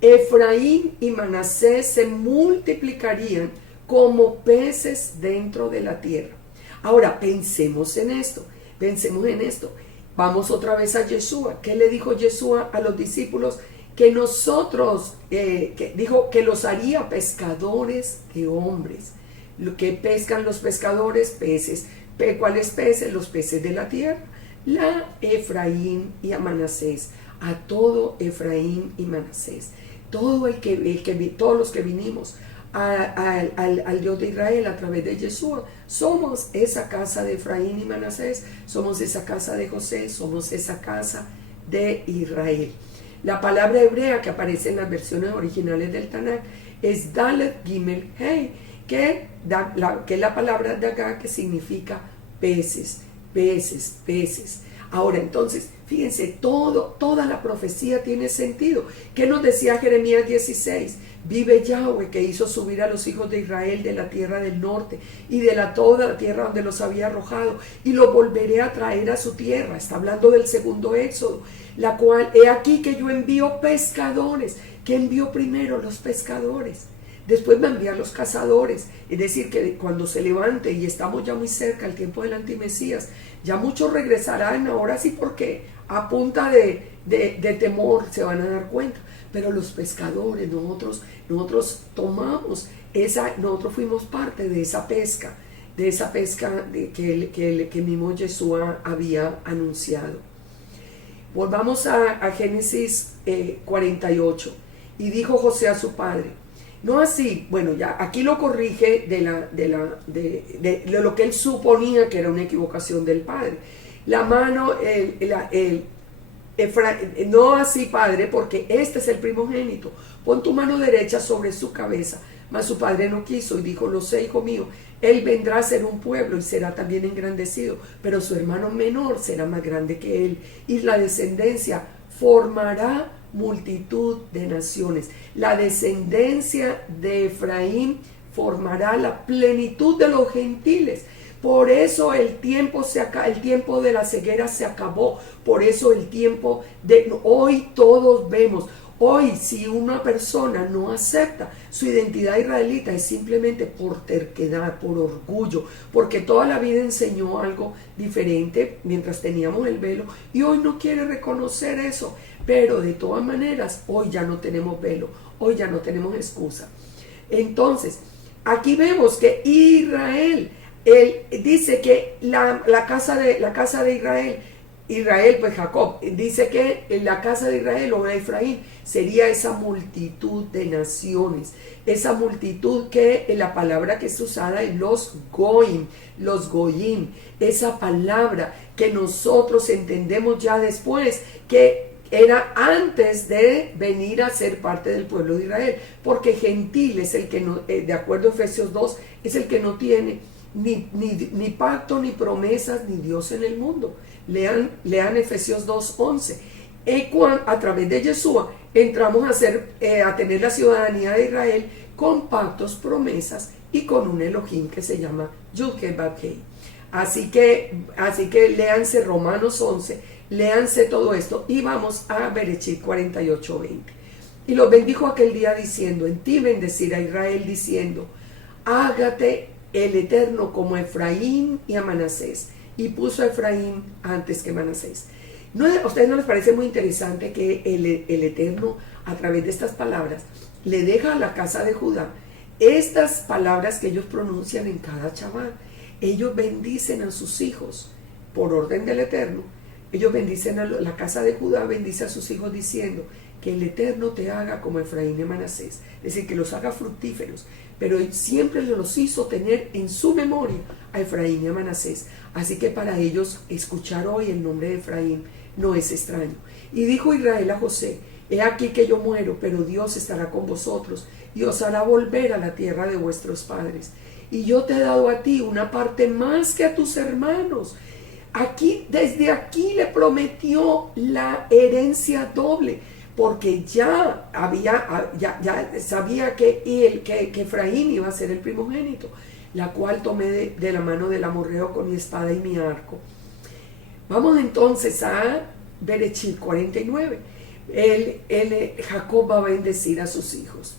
Efraín y Manasés se multiplicarían como peces dentro de la tierra. Ahora, pensemos en esto. Vamos otra vez a Yeshua. ¿Qué le dijo Yeshua a los discípulos? Que nosotros, que dijo que los haría pescadores de hombres. Lo que pescan los pescadores, peces. ¿Cuáles peces? Los peces de la tierra. La Efraín y a Manasés. A todo Efraín y Manasés. Todos los que vinimos al Dios de Israel a través de Yeshua, somos esa casa de Efraín y Manasés, somos esa casa de José, somos esa casa de Israel. La palabra hebrea que aparece en las versiones originales del Tanakh es Dalet Gimel Hei, que es la palabra de acá que significa peces. Ahora entonces, fíjense, toda la profecía tiene sentido. ¿Qué nos decía Jeremías 16? Vive Yahweh, que hizo subir a los hijos de Israel de la tierra del norte y de toda la tierra donde los había arrojado, y los volveré a traer a su tierra. Está hablando del segundo éxodo, la cual, he aquí que yo envío pescadores. ¿Qué envió primero? Los pescadores. Después va a enviar los cazadores. Es decir, que cuando se levante, y estamos ya muy cerca al tiempo del antimesías, ya muchos regresarán ahora sí, porque a punta de temor se van a dar cuenta. Pero los pescadores, nosotros tomamos nosotros fuimos parte de esa pesca que mismo Yeshua había anunciado. Volvamos a Génesis 48. Y dijo José a su padre: no así, bueno, ya aquí lo corrige de lo que él suponía que era una equivocación del padre. No así, padre, porque este es el primogénito. Pon tu mano derecha sobre su cabeza. Mas su padre no quiso y dijo: lo sé, hijo mío, él vendrá a ser un pueblo y será también engrandecido, pero su hermano menor será más grande que él, y la descendencia formará multitud de naciones. La descendencia de Efraín formará la plenitud de los gentiles. Por eso el tiempo el tiempo de la ceguera se acabó. Por eso el tiempo de hoy todos vemos. Hoy, si una persona no acepta su identidad israelita, es simplemente por terquedad, por orgullo, porque toda la vida enseñó algo diferente mientras teníamos el velo y hoy no quiere reconocer eso. Pero de todas maneras, hoy ya no tenemos velo, hoy ya no tenemos excusa. Entonces, aquí vemos que Israel, él dice que la casa de Israel, pues Jacob, dice que en la casa de Israel o de Efraín sería esa multitud de naciones, esa multitud que en la palabra que es usada en los goyim, esa palabra que nosotros entendemos ya después que era antes de venir a ser parte del pueblo de Israel, porque gentil es el que no, de acuerdo a Efesios 2, es el que no tiene ni pacto, ni promesas, ni Dios en el mundo. Lean Efesios 2:11. A través de Yeshua entramos a tener la ciudadanía de Israel con pactos, promesas y con un Elohim que se llama Yud-Heh-Vav-Heh. Así que léanse Romanos 11, léanse todo esto y vamos a Bereshit 48:20. Y los bendijo aquel día diciendo: en ti bendecirá Israel, diciendo: hágate el Eterno como Efraín y a Manasés. Y puso a Efraín antes que Manasés. ¿A ustedes no les parece muy interesante que el Eterno, a través de estas palabras, le deja a la casa de Judá estas palabras que ellos pronuncian en cada Shabbat? Ellos bendicen a sus hijos por orden del Eterno. Ellos bendicen a la casa de Judá, bendice a sus hijos diciendo que el Eterno te haga como Efraín y Manasés, es decir, que los haga fructíferos, pero él siempre los hizo tener en su memoria a Efraín y a Manasés. Así que para ellos escuchar hoy el nombre de Efraín no es extraño. Y dijo Israel a José: he aquí que yo muero, pero Dios estará con vosotros y os hará volver a la tierra de vuestros padres. Y yo te he dado a ti una parte más que a tus hermanos. Desde aquí le prometió la herencia doble, porque ya sabía que Efraín iba a ser el primogénito, la cual tomé de la mano del amorreo con mi espada y mi arco. Vamos entonces a Bereshit 49. Jacob va a bendecir a sus hijos.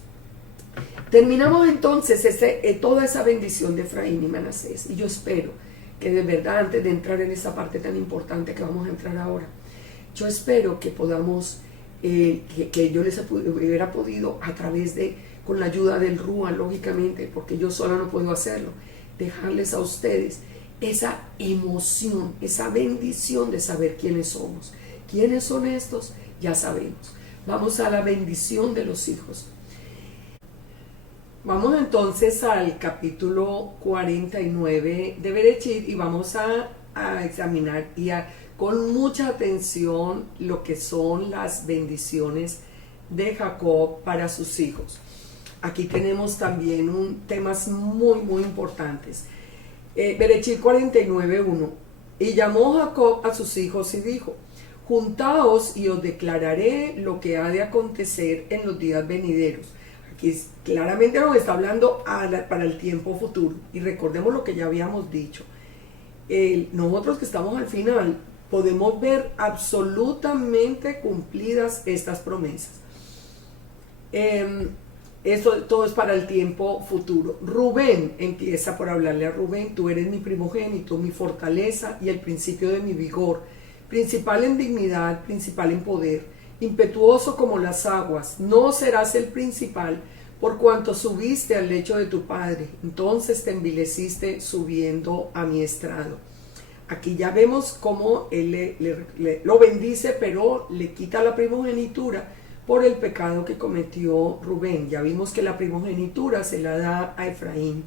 Terminamos entonces toda esa bendición de Efraín y Manasés, y yo espero que de verdad, antes de entrar en esa parte tan importante que vamos a entrar ahora, yo espero que podamos que yo les hubiera podido, a través con la ayuda del Rúa, lógicamente, porque yo sola no puedo hacerlo, dejarles a ustedes esa emoción, esa bendición de saber quiénes somos. ¿Quiénes son estos? Ya sabemos. Vamos a la bendición de los hijos. Vamos entonces al capítulo 49 de Bereshit y vamos a examinar con mucha atención lo que son las bendiciones de Jacob para sus hijos. Aquí tenemos también temas muy muy importantes. Bereshit 49:1. Y llamó Jacob a sus hijos y dijo: juntaos y os declararé lo que ha de acontecer en los días venideros. Aquí claramente nos está hablando para el tiempo futuro. Y recordemos lo que ya habíamos dicho. Nosotros que estamos al final podemos ver absolutamente cumplidas estas promesas. Esto todo es para el tiempo futuro. Rubén empieza por hablarle a Rubén: tú eres mi primogénito, mi fortaleza y el principio de mi vigor, principal en dignidad, principal en poder, impetuoso como las aguas. No serás el principal, por cuanto subiste al lecho de tu padre, entonces te envileciste subiendo a mi estrado. Aquí ya vemos cómo él lo bendice, pero le quita la primogenitura por el pecado que cometió Rubén. Ya vimos que la primogenitura se la da a Efraín.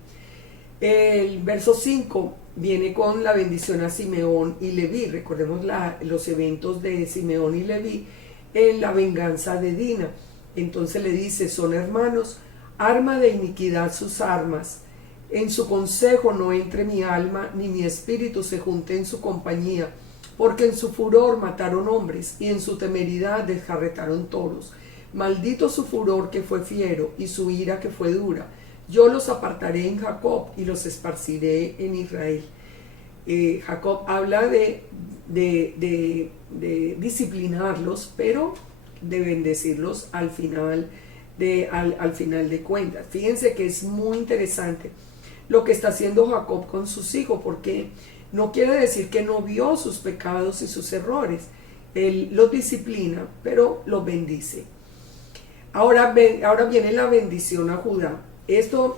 El verso 5 viene con la bendición a Simeón y Leví. Recordemos los eventos de Simeón y Leví en la venganza de Dina. Entonces le dice: son hermanos, arma de iniquidad sus armas. En su consejo no entre mi alma, ni mi espíritu se junte en su compañía, porque en su furor mataron hombres, y en su temeridad desjarretaron toros. Maldito su furor que fue fiero, y su ira que fue dura. Yo los apartaré en Jacob, y los esparciré en Israel. Jacob habla de disciplinarlos, pero de bendecirlos al final al final de cuentas. Fíjense que es muy interesante lo que está haciendo Jacob con sus hijos, porque no quiere decir que no vio sus pecados y sus errores. Él los disciplina, pero los bendice. Ahora viene la bendición a Judá. Esto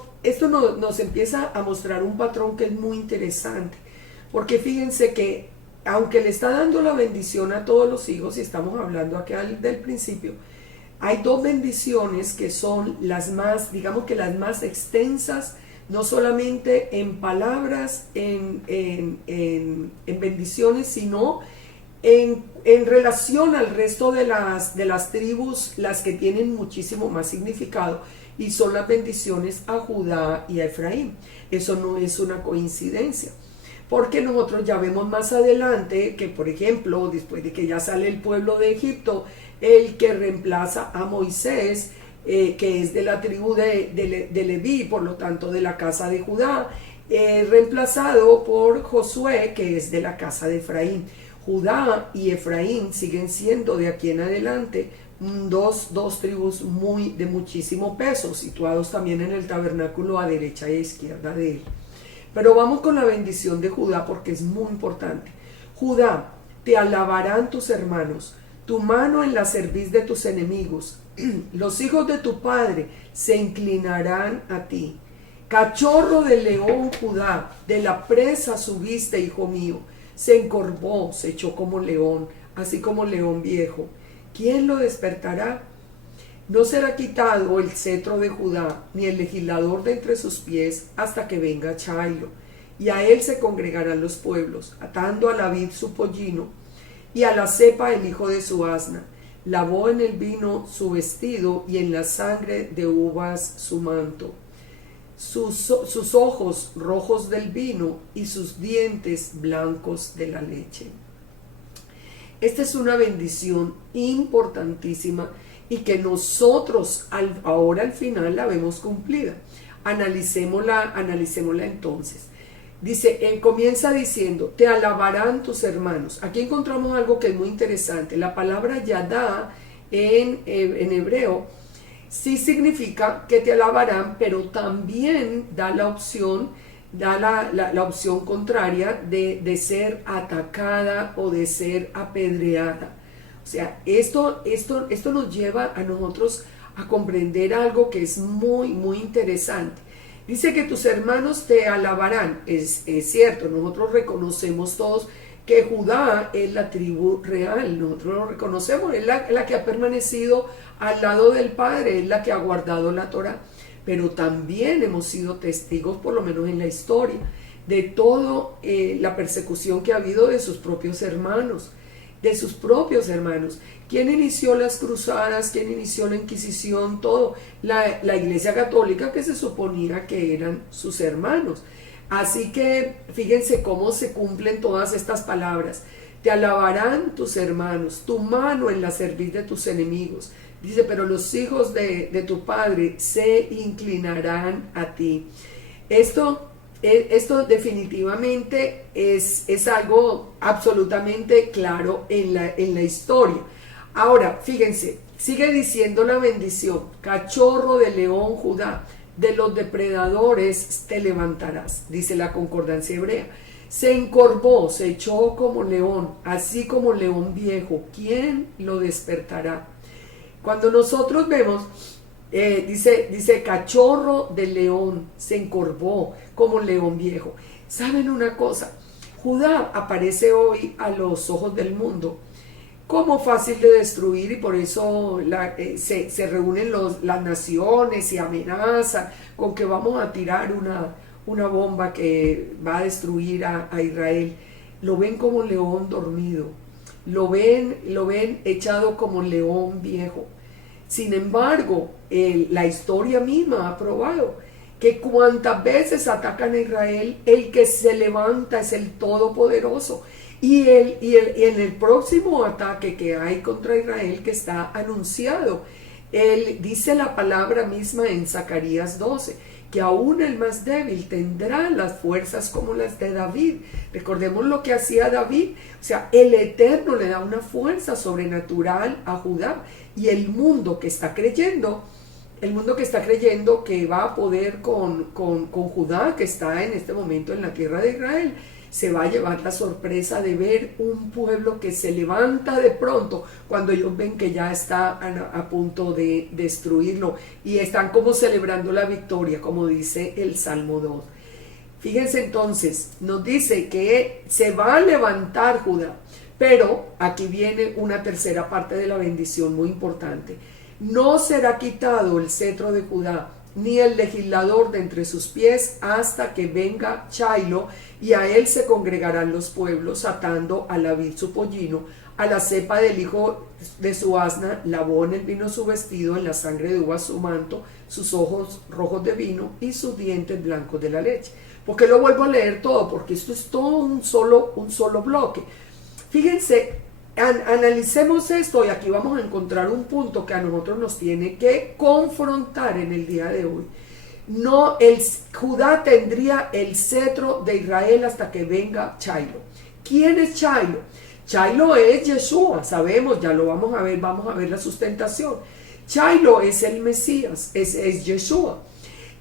nos empieza a mostrar un patrón que es muy interesante, porque fíjense que aunque le está dando la bendición a todos los hijos, y estamos hablando aquí del principio, hay dos bendiciones que son las más, digamos que las más extensas, no solamente en palabras, en bendiciones, sino en relación al resto de las tribus, las que tienen muchísimo más significado, y son las bendiciones a Judá y a Efraín. Eso no es una coincidencia, porque nosotros ya vemos más adelante que, por ejemplo, después de que ya sale el pueblo de Egipto, el que reemplaza a Moisés, que es de la tribu de Leví, por lo tanto de la casa de Judá, reemplazado por Josué, que es de la casa de Efraín. Judá y Efraín siguen siendo de aquí en adelante dos tribus de muchísimo peso, situados también en el tabernáculo a derecha y a izquierda de él. Pero vamos con la bendición de Judá, porque es muy importante. Judá, te alabarán tus hermanos, tu mano en la cerviz de tus enemigos. Los hijos de tu padre se inclinarán a ti. Cachorro de león, Judá, de la presa subiste, hijo mío. Se encorvó, se echó como león, así como león viejo. ¿Quién lo despertará? No será quitado el cetro de Judá, ni el legislador de entre sus pies, hasta que venga Chailo. Y a él se congregarán los pueblos, atando a la vid su pollino, y a la cepa el hijo de su asna. Lavó en el vino su vestido, y en la sangre de uvas su manto. Sus ojos rojos del vino, y sus dientes blancos de la leche. Esta es una bendición importantísima, y que nosotros ahora al final la vemos cumplida. Analicémosla entonces. Dice, comienza diciendo, te alabarán tus hermanos. Aquí encontramos algo que es muy interesante. La palabra yadá en hebreo sí significa que te alabarán, pero también da la opción, la opción contraria de ser atacada o de ser apedreada. O sea, esto nos lleva a nosotros a comprender algo que es muy, muy interesante. Dice que tus hermanos te alabarán. Es cierto, nosotros reconocemos todos que Judá es la tribu real, nosotros lo reconocemos, es la que ha permanecido al lado del Padre, es la que ha guardado la Torá, pero también hemos sido testigos, por lo menos en la historia, de toda la persecución que ha habido de sus propios hermanos. ¿Quién inició las cruzadas? ¿Quién inició la Inquisición? Todo. La Iglesia Católica, que se suponía que eran sus hermanos. Así que fíjense cómo se cumplen todas estas palabras. Te alabarán tus hermanos, tu mano en la cerviz de tus enemigos. Dice, pero los hijos de tu padre se inclinarán a ti. Esto definitivamente es algo absolutamente claro en la historia. Ahora, fíjense, sigue diciendo la bendición, cachorro de león Judá, de los depredadores te levantarás, dice la concordancia hebrea. Se encorvó, se echó como león, así como león viejo, ¿quién lo despertará? Cuando nosotros vemos, dice cachorro de león, se encorvó como león viejo. ¿Saben una cosa? Judá aparece hoy a los ojos del mundo como fácil de destruir, y por eso se reúnen las naciones y amenazan con que vamos a tirar una bomba que va a destruir a Israel. Lo ven como león dormido, lo ven echado como león viejo. Sin embargo, la historia misma ha probado que cuantas veces atacan a Israel, el que se levanta es el Todopoderoso. Y en el próximo ataque que hay contra Israel, que está anunciado, dice la palabra misma en Zacarías 12, que aún el más débil tendrá las fuerzas como las de David. Recordemos lo que hacía David, o sea, el Eterno le da una fuerza sobrenatural a Judá, y el mundo que está creyendo que va a poder con Judá, que está en este momento en la tierra de Israel, se va a llevar la sorpresa de ver un pueblo que se levanta de pronto cuando ellos ven que ya está a punto de destruirlo, y están como celebrando la victoria, como dice el Salmo 2. Fíjense entonces, nos dice que se va a levantar Judá, pero aquí viene una tercera parte de la bendición muy importante. No será quitado el cetro de Judá, ni el legislador de entre sus pies, hasta que venga Chailo, y a él se congregarán los pueblos, atando a la vid su pollino, a la cepa del hijo de su asna, lavó en el vino su vestido, en la sangre de uvas su manto, sus ojos rojos de vino y sus dientes blancos de la leche. Porque lo vuelvo a leer todo, porque esto es todo un solo bloque. Fíjense, analicemos esto, y aquí vamos a encontrar un punto que a nosotros nos tiene que confrontar en el día de hoy. No, Judá tendría el cetro de Israel hasta que venga Chailo. ¿Quién es Chailo? Chailo es Yeshua, sabemos, ya lo vamos a ver la sustentación. Chailo es el Mesías, es Yeshua.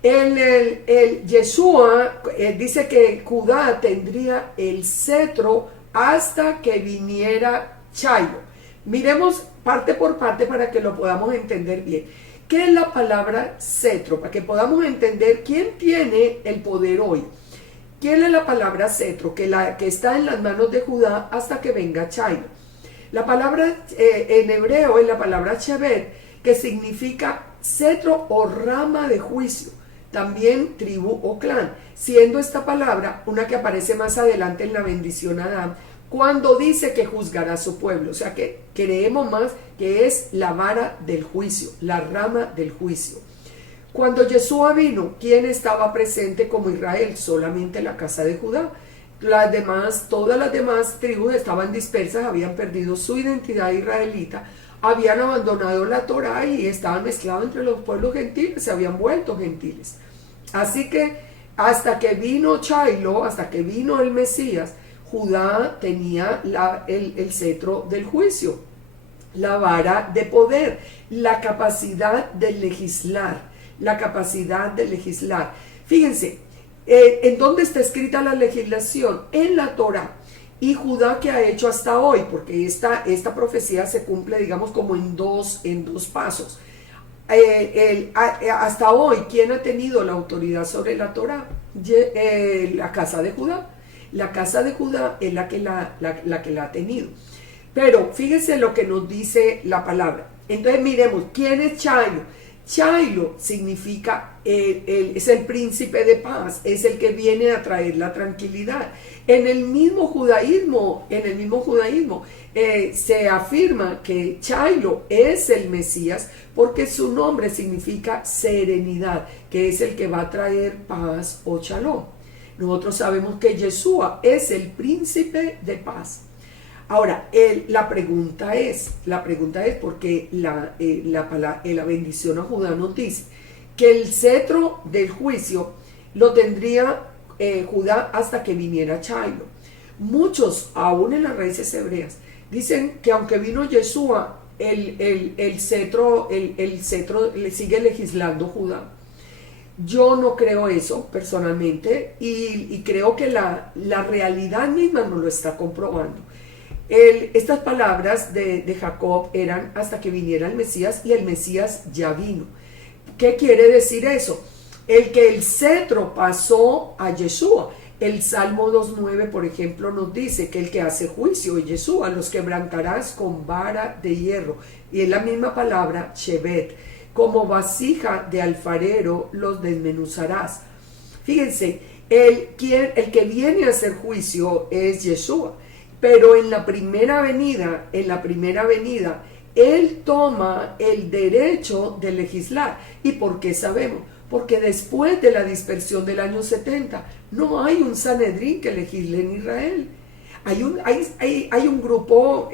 El Yeshua dice que Judá tendría el cetro hasta que viniera Chailo. Miremos parte por parte para que lo podamos entender bien. ¿Qué es la palabra cetro? Para que podamos entender quién tiene el poder hoy. ¿Quién es la palabra cetro? Que está en las manos de Judá hasta que venga Chailo. La palabra en hebreo es la palabra shevet, que significa cetro o rama de juicio. También tribu o clan, siendo esta palabra una que aparece más adelante en la bendición a Adán, cuando dice que juzgará a su pueblo. O sea que creemos más que es la vara del juicio, la rama del juicio. Cuando Yeshua vino, ¿quién estaba presente como Israel? Solamente la casa de Judá. Todas las demás tribus estaban dispersas, habían perdido su identidad israelita, habían abandonado la Torá y estaban mezclados entre los pueblos gentiles, se habían vuelto gentiles. Así que hasta que vino Chailo, hasta que vino el Mesías, Judá tenía el cetro del juicio, la vara de poder, la capacidad de legislar, Fíjense, ¿en dónde está escrita la legislación? En la Torá. Y Judá, ¿qué ha hecho hasta hoy? Porque esta profecía se cumple, digamos, como en dos pasos. Hasta hoy, ¿quién ha tenido la autoridad sobre la Torá? La casa de Judá. La casa de Judá es la que la ha tenido. Pero fíjense lo que nos dice la palabra. Entonces miremos, ¿quién es Chailo? Chailo significa, es el príncipe de paz, es el que viene a traer la tranquilidad. En el mismo judaísmo se afirma que Chailo es el Mesías porque su nombre significa serenidad, que es el que va a traer paz o shalom. Nosotros sabemos que Yeshua es el príncipe de paz. Ahora, la pregunta es porque la bendición a Judá nos dice que el cetro del juicio lo tendría Judá hasta que viniera Chailo. Muchos, aún en las raíces hebreas, dicen que aunque vino Yeshua, el cetro le sigue legislando Judá. Yo no creo eso personalmente, y creo que la realidad misma nos lo está comprobando. Estas palabras de Jacob eran hasta que viniera el Mesías, y el Mesías ya vino. ¿Qué quiere decir eso? El cetro pasó a Yeshua. El Salmo 2.9, por ejemplo, nos dice que el que hace juicio es Yeshua, los quebrantarás con vara de hierro. Y es la misma palabra, shevet, como vasija de alfarero los desmenuzarás. Fíjense, el que viene a hacer juicio es Yeshua. Pero en la primera venida, Él toma el derecho de legislar. ¿Y por qué sabemos? Porque después de la dispersión del año 70, no hay un Sanedrín que legisle en Israel. Hay un grupo,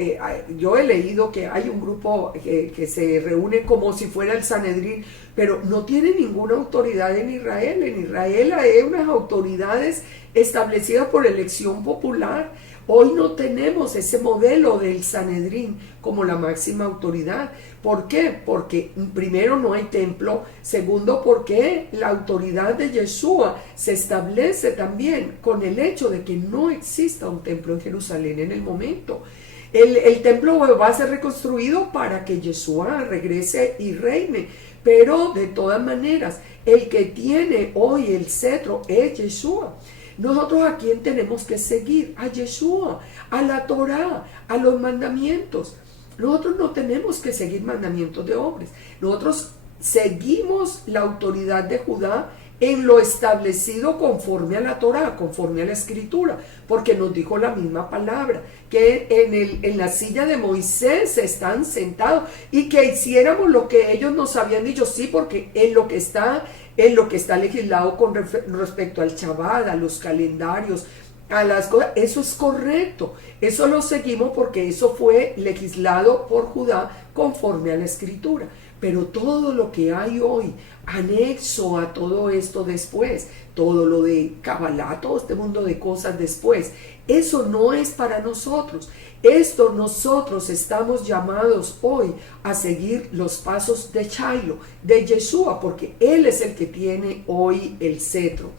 yo he leído que hay un grupo que se reúne como si fuera el Sanedrín, pero no tiene ninguna autoridad en Israel. En Israel hay unas autoridades establecidas por elección popular. Hoy no tenemos ese modelo del Sanedrín como la máxima autoridad. ¿Por qué? Porque primero no hay templo, segundo porque la autoridad de Yeshua se establece también con el hecho de que no exista un templo en Jerusalén en el momento. El templo va a ser reconstruido para que Yeshua regrese y reine, pero de todas maneras el que tiene hoy el cetro es Yeshua. Nosotros a quién tenemos que seguir, a Yeshua, a la Torá, a los mandamientos. Nosotros no tenemos que seguir mandamientos de hombres. Nosotros seguimos la autoridad de Judá en lo establecido conforme a la Torá, conforme a la Escritura, porque nos dijo la misma palabra, que en la silla de Moisés están sentados y que hiciéramos lo que ellos nos habían dicho, sí, porque en lo que está legislado con respecto al Shabbat, a los calendarios, a las cosas, eso es correcto, eso lo seguimos porque eso fue legislado por Judá conforme a la Escritura. Pero todo lo que hay hoy, anexo a todo esto después, todo lo de Kabbalah, todo este mundo de cosas después, eso no es para nosotros. Esto nosotros estamos llamados hoy a seguir los pasos de Shiloh, de Yeshua, porque Él es el que tiene hoy el cetro.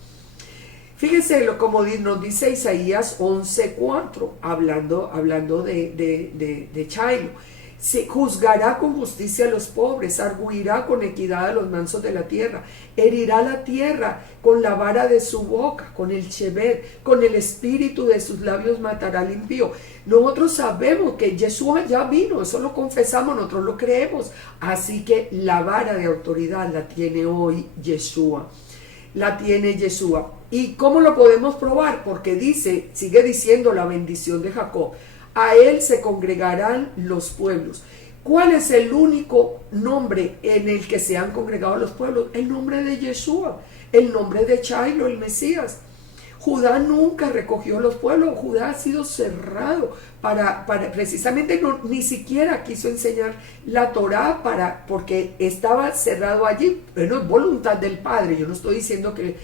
Fíjense como nos dice Isaías 11:4, hablando de Shiloh. Se juzgará con justicia a los pobres, arguirá con equidad a los mansos de la tierra, herirá la tierra con la vara de su boca, con el shevet, con el espíritu de sus labios matará al impío. Nosotros sabemos que Yeshua ya vino, eso lo confesamos, nosotros lo creemos, así que la vara de autoridad la tiene hoy Yeshua. La tiene Yeshua. ¿Y cómo lo podemos probar? Porque sigue diciendo la bendición de Jacob. A él se congregarán los pueblos. ¿Cuál es el único nombre en el que se han congregado los pueblos? El nombre de Yeshua, el nombre de Shiloh, el Mesías. Judá nunca recogió los pueblos, Judá ha sido cerrado precisamente ni siquiera quiso enseñar la Torá porque estaba cerrado allí. Bueno, es voluntad del Padre, yo no estoy diciendo que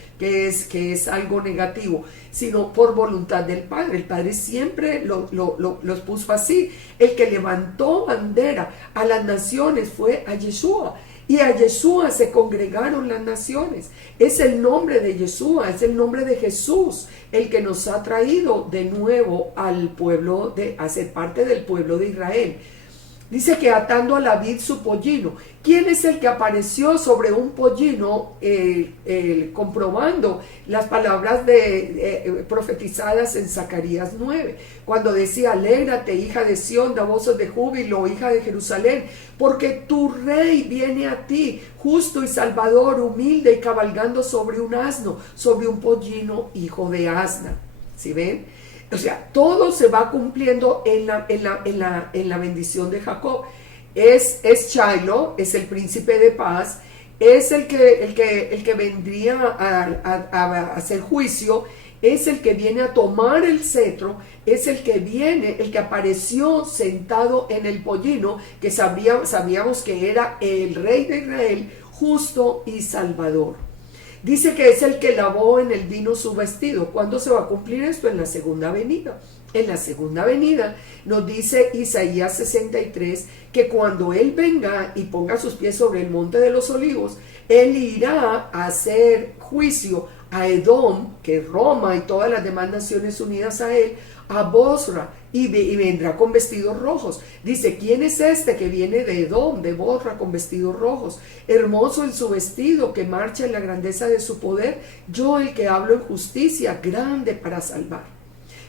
es algo negativo, sino por voluntad del Padre. El Padre siempre los puso así. El que levantó bandera a las naciones fue a Yeshua. Y a Yeshua se congregaron las naciones. Es el nombre de Yeshua, es el nombre de Jesús, el que nos ha traído de nuevo al pueblo, a ser parte del pueblo de Israel. Dice que atando a la vid su pollino. ¿Quién es el que apareció sobre un pollino comprobando las palabras profetizadas en Zacarías 9? Cuando decía, alégrate, hija de Sión, da voces de júbilo, hija de Jerusalén, porque tu rey viene a ti, justo y salvador, humilde y cabalgando sobre un asno, sobre un pollino, hijo de asna. ¿Sí ven? O sea, todo se va cumpliendo en la bendición de Jacob. Es Shiloh, es el príncipe de paz, es el que vendría a hacer juicio, es el que viene a tomar el cetro, es el que apareció sentado en el pollino, que sabíamos que era el rey de Israel, justo y salvador. Dice que es el que lavó en el vino su vestido. ¿Cuándo se va a cumplir esto? En la segunda venida. En la segunda venida nos dice Isaías 63 que cuando Él venga y ponga sus pies sobre el monte de los olivos, Él irá a hacer juicio a Edom, que es Roma y todas las demás naciones unidas a Él, a Bosra, y vendrá con vestidos rojos. Dice, ¿quién es este que viene de Edom, de Bosra, con vestidos rojos? Hermoso en su vestido, que marcha en la grandeza de su poder. Yo, el que hablo en justicia, grande para salvar.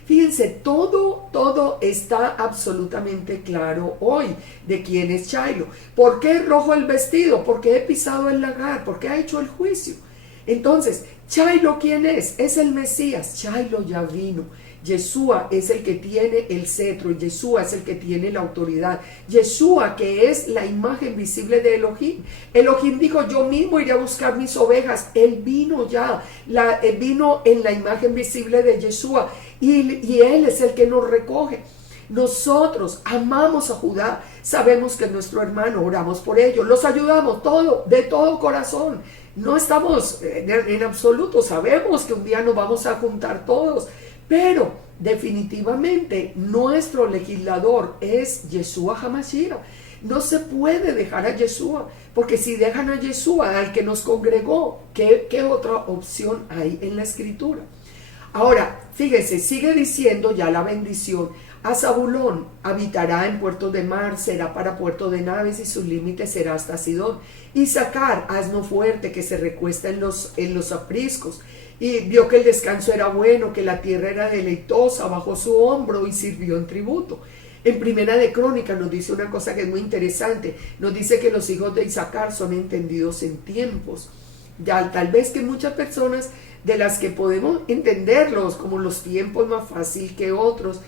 Fíjense, todo está absolutamente claro hoy de quién es Shiloh. ¿Por qué es rojo el vestido? Porque he pisado el lagar, porque ha hecho el juicio. Entonces, Shiloh, ¿quién es? Es el Mesías. Shiloh ya vino. Yeshua es el que tiene el cetro, Yeshua es el que tiene la autoridad. Yeshua, que es la imagen visible de Elohim. Elohim dijo, yo mismo iré a buscar mis ovejas. Él vino ya, vino en la imagen visible de Yeshua y Él es el que nos recoge. Nosotros amamos a Judá, sabemos que es nuestro hermano, oramos por ellos, los ayudamos de todo corazón. No estamos en absoluto, sabemos que un día nos vamos a juntar todos, pero definitivamente nuestro legislador es Yeshua HaMashiach. No se puede dejar a Yeshua, porque si dejan a Yeshua, al que nos congregó, ¿qué otra opción hay en la escritura? Ahora, fíjense, sigue diciendo ya la bendición. A Zabulón habitará en puertos de mar, será para puerto de naves y su límite será hasta Sidón. Isaacar, asno fuerte que se recuesta en los apriscos. Y vio que el descanso era bueno, que la tierra era deleitosa, bajó su hombro y sirvió en tributo. En Primera de Crónicas nos dice una cosa que es muy interesante. Nos dice que los hijos de Isaacar son entendidos en tiempos. Ya tal vez que muchas personas de las que podemos entenderlos como los tiempos más fácil que otros,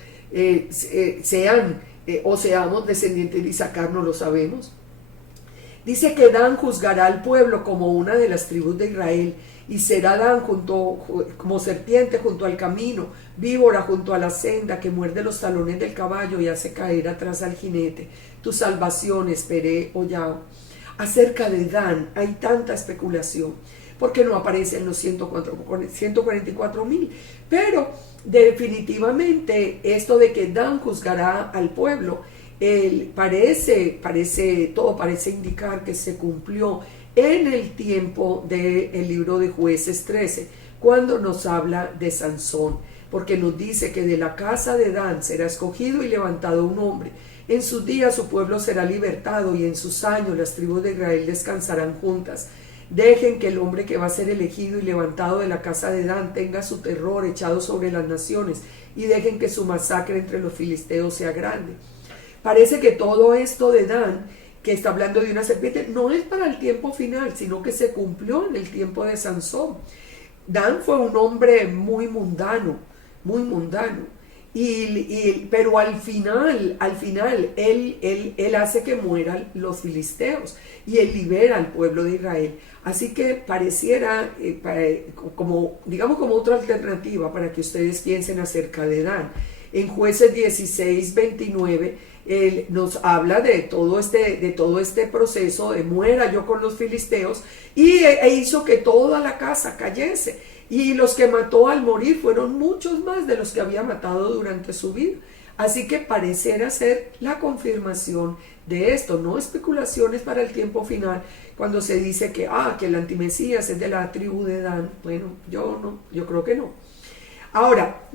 seamos descendientes de Isaacar, no lo sabemos. Dice que Dan juzgará al pueblo como una de las tribus de Israel, y será Dan como serpiente junto al camino, víbora junto a la senda, que muerde los talones del caballo y hace caer atrás al jinete. Tu salvación esperé, oh Yahweh. Acerca de Dan hay tanta especulación, porque no aparece en los 144,000, pero definitivamente esto de que Dan juzgará al pueblo, todo parece indicar que se cumplió en el tiempo del libro de Jueces 13, cuando nos habla de Sansón, porque nos dice que de la casa de Dan será escogido y levantado un hombre. En sus días su pueblo será libertado, y en sus años las tribus de Israel descansarán juntas. Dejen que el hombre que va a ser elegido y levantado de la casa de Dan tenga su terror echado sobre las naciones, y dejen que su masacre entre los filisteos sea grande. Parece que todo esto de Dan, que está hablando de una serpiente, no es para el tiempo final, sino que se cumplió en el tiempo de Sansón. Dan fue un hombre muy mundano, pero al final él hace que mueran los filisteos y él libera al pueblo de Israel. Así que pareciera como otra alternativa para que ustedes piensen acerca de Dan. En Jueces 16:29 él nos habla de todo este proceso de muera yo con los filisteos, y hizo que toda la casa cayese, y los que mató al morir fueron muchos más de los que había matado durante su vida. Así que pareciera ser la confirmación de esto, no especulaciones para el tiempo final, cuando se dice que el antimesías es de la tribu de Dan. Bueno, yo creo que no. Ahora,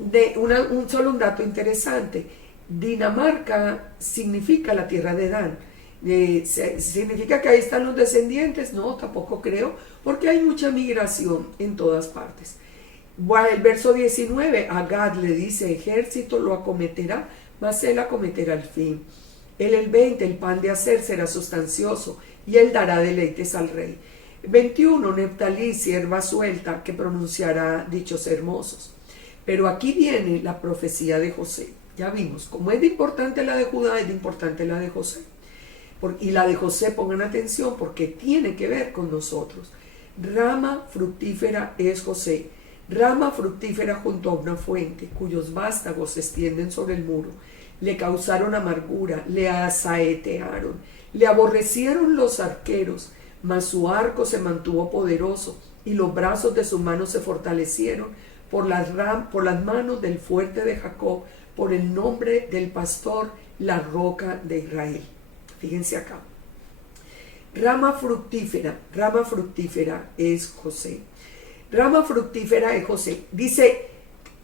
solo un dato interesante. Dinamarca significa la tierra de Dan. ¿Significa que ahí están los descendientes? No, tampoco creo, porque hay mucha migración en todas partes. Bueno, el verso 19, a Gad le dice, ejército lo acometerá, mas él acometerá al fin. El 20, el pan de hacer será sustancioso, y él dará deleites al rey. 21, Neftalí, sierva suelta, que pronunciará dichos hermosos. Pero aquí viene la profecía de José. Ya vimos, como es de importante la de Judá, es de importante la de José. Y la de José, pongan atención, porque tiene que ver con nosotros. Rama fructífera es José, rama fructífera junto a una fuente, cuyos vástagos se extienden sobre el muro. Le causaron amargura, le asaetearon, le aborrecieron los arqueros, mas su arco se mantuvo poderoso, y los brazos de su mano se fortalecieron por las manos del fuerte de Jacob, por el nombre del pastor, la roca de Israel. Fíjense acá. Rama fructífera es José. Rama fructífera es José. Dice,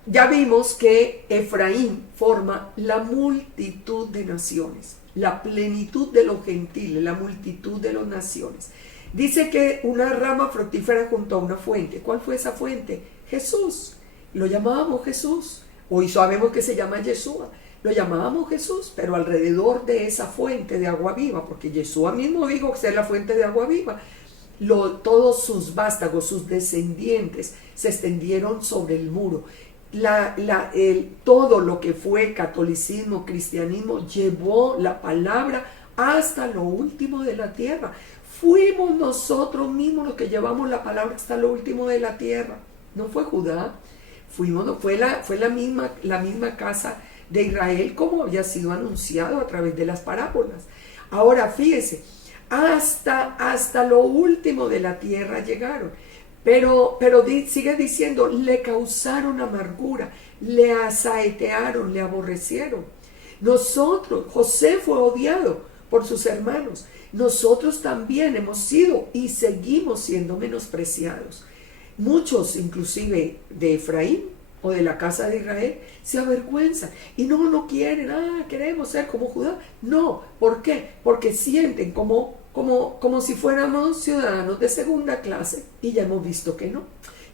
ya vimos que Efraín forma la multitud de naciones, la plenitud de los gentiles, la multitud de las naciones. Dice que una rama fructífera junto a una fuente. ¿Cuál fue esa fuente? Jesús. Lo llamábamos Jesús. Hoy sabemos que se llama Yeshua. Lo llamábamos Jesús, pero alrededor de esa fuente de agua viva, porque Yeshua mismo dijo que es la fuente de agua viva, todos sus vástagos, sus descendientes, se extendieron sobre el muro. todo lo que fue catolicismo, cristianismo, llevó la palabra hasta lo último de la tierra. Fuimos nosotros mismos los que llevamos la palabra hasta lo último de la tierra. No fue Judá, fue la misma casa de Israel, como había sido anunciado a través de las parábolas. Ahora fíjese, hasta lo último de la tierra llegaron. Pero sigue diciendo, le causaron amargura, le asaetearon, le aborrecieron. José fue odiado por sus hermanos. Nosotros también hemos sido y seguimos siendo menospreciados. Muchos, inclusive de Efraín o de la casa de Israel, se avergüenzan y no quieren, queremos ser como Judá. No, ¿por qué? Porque sienten como si fuéramos ciudadanos de segunda clase, y ya hemos visto que no.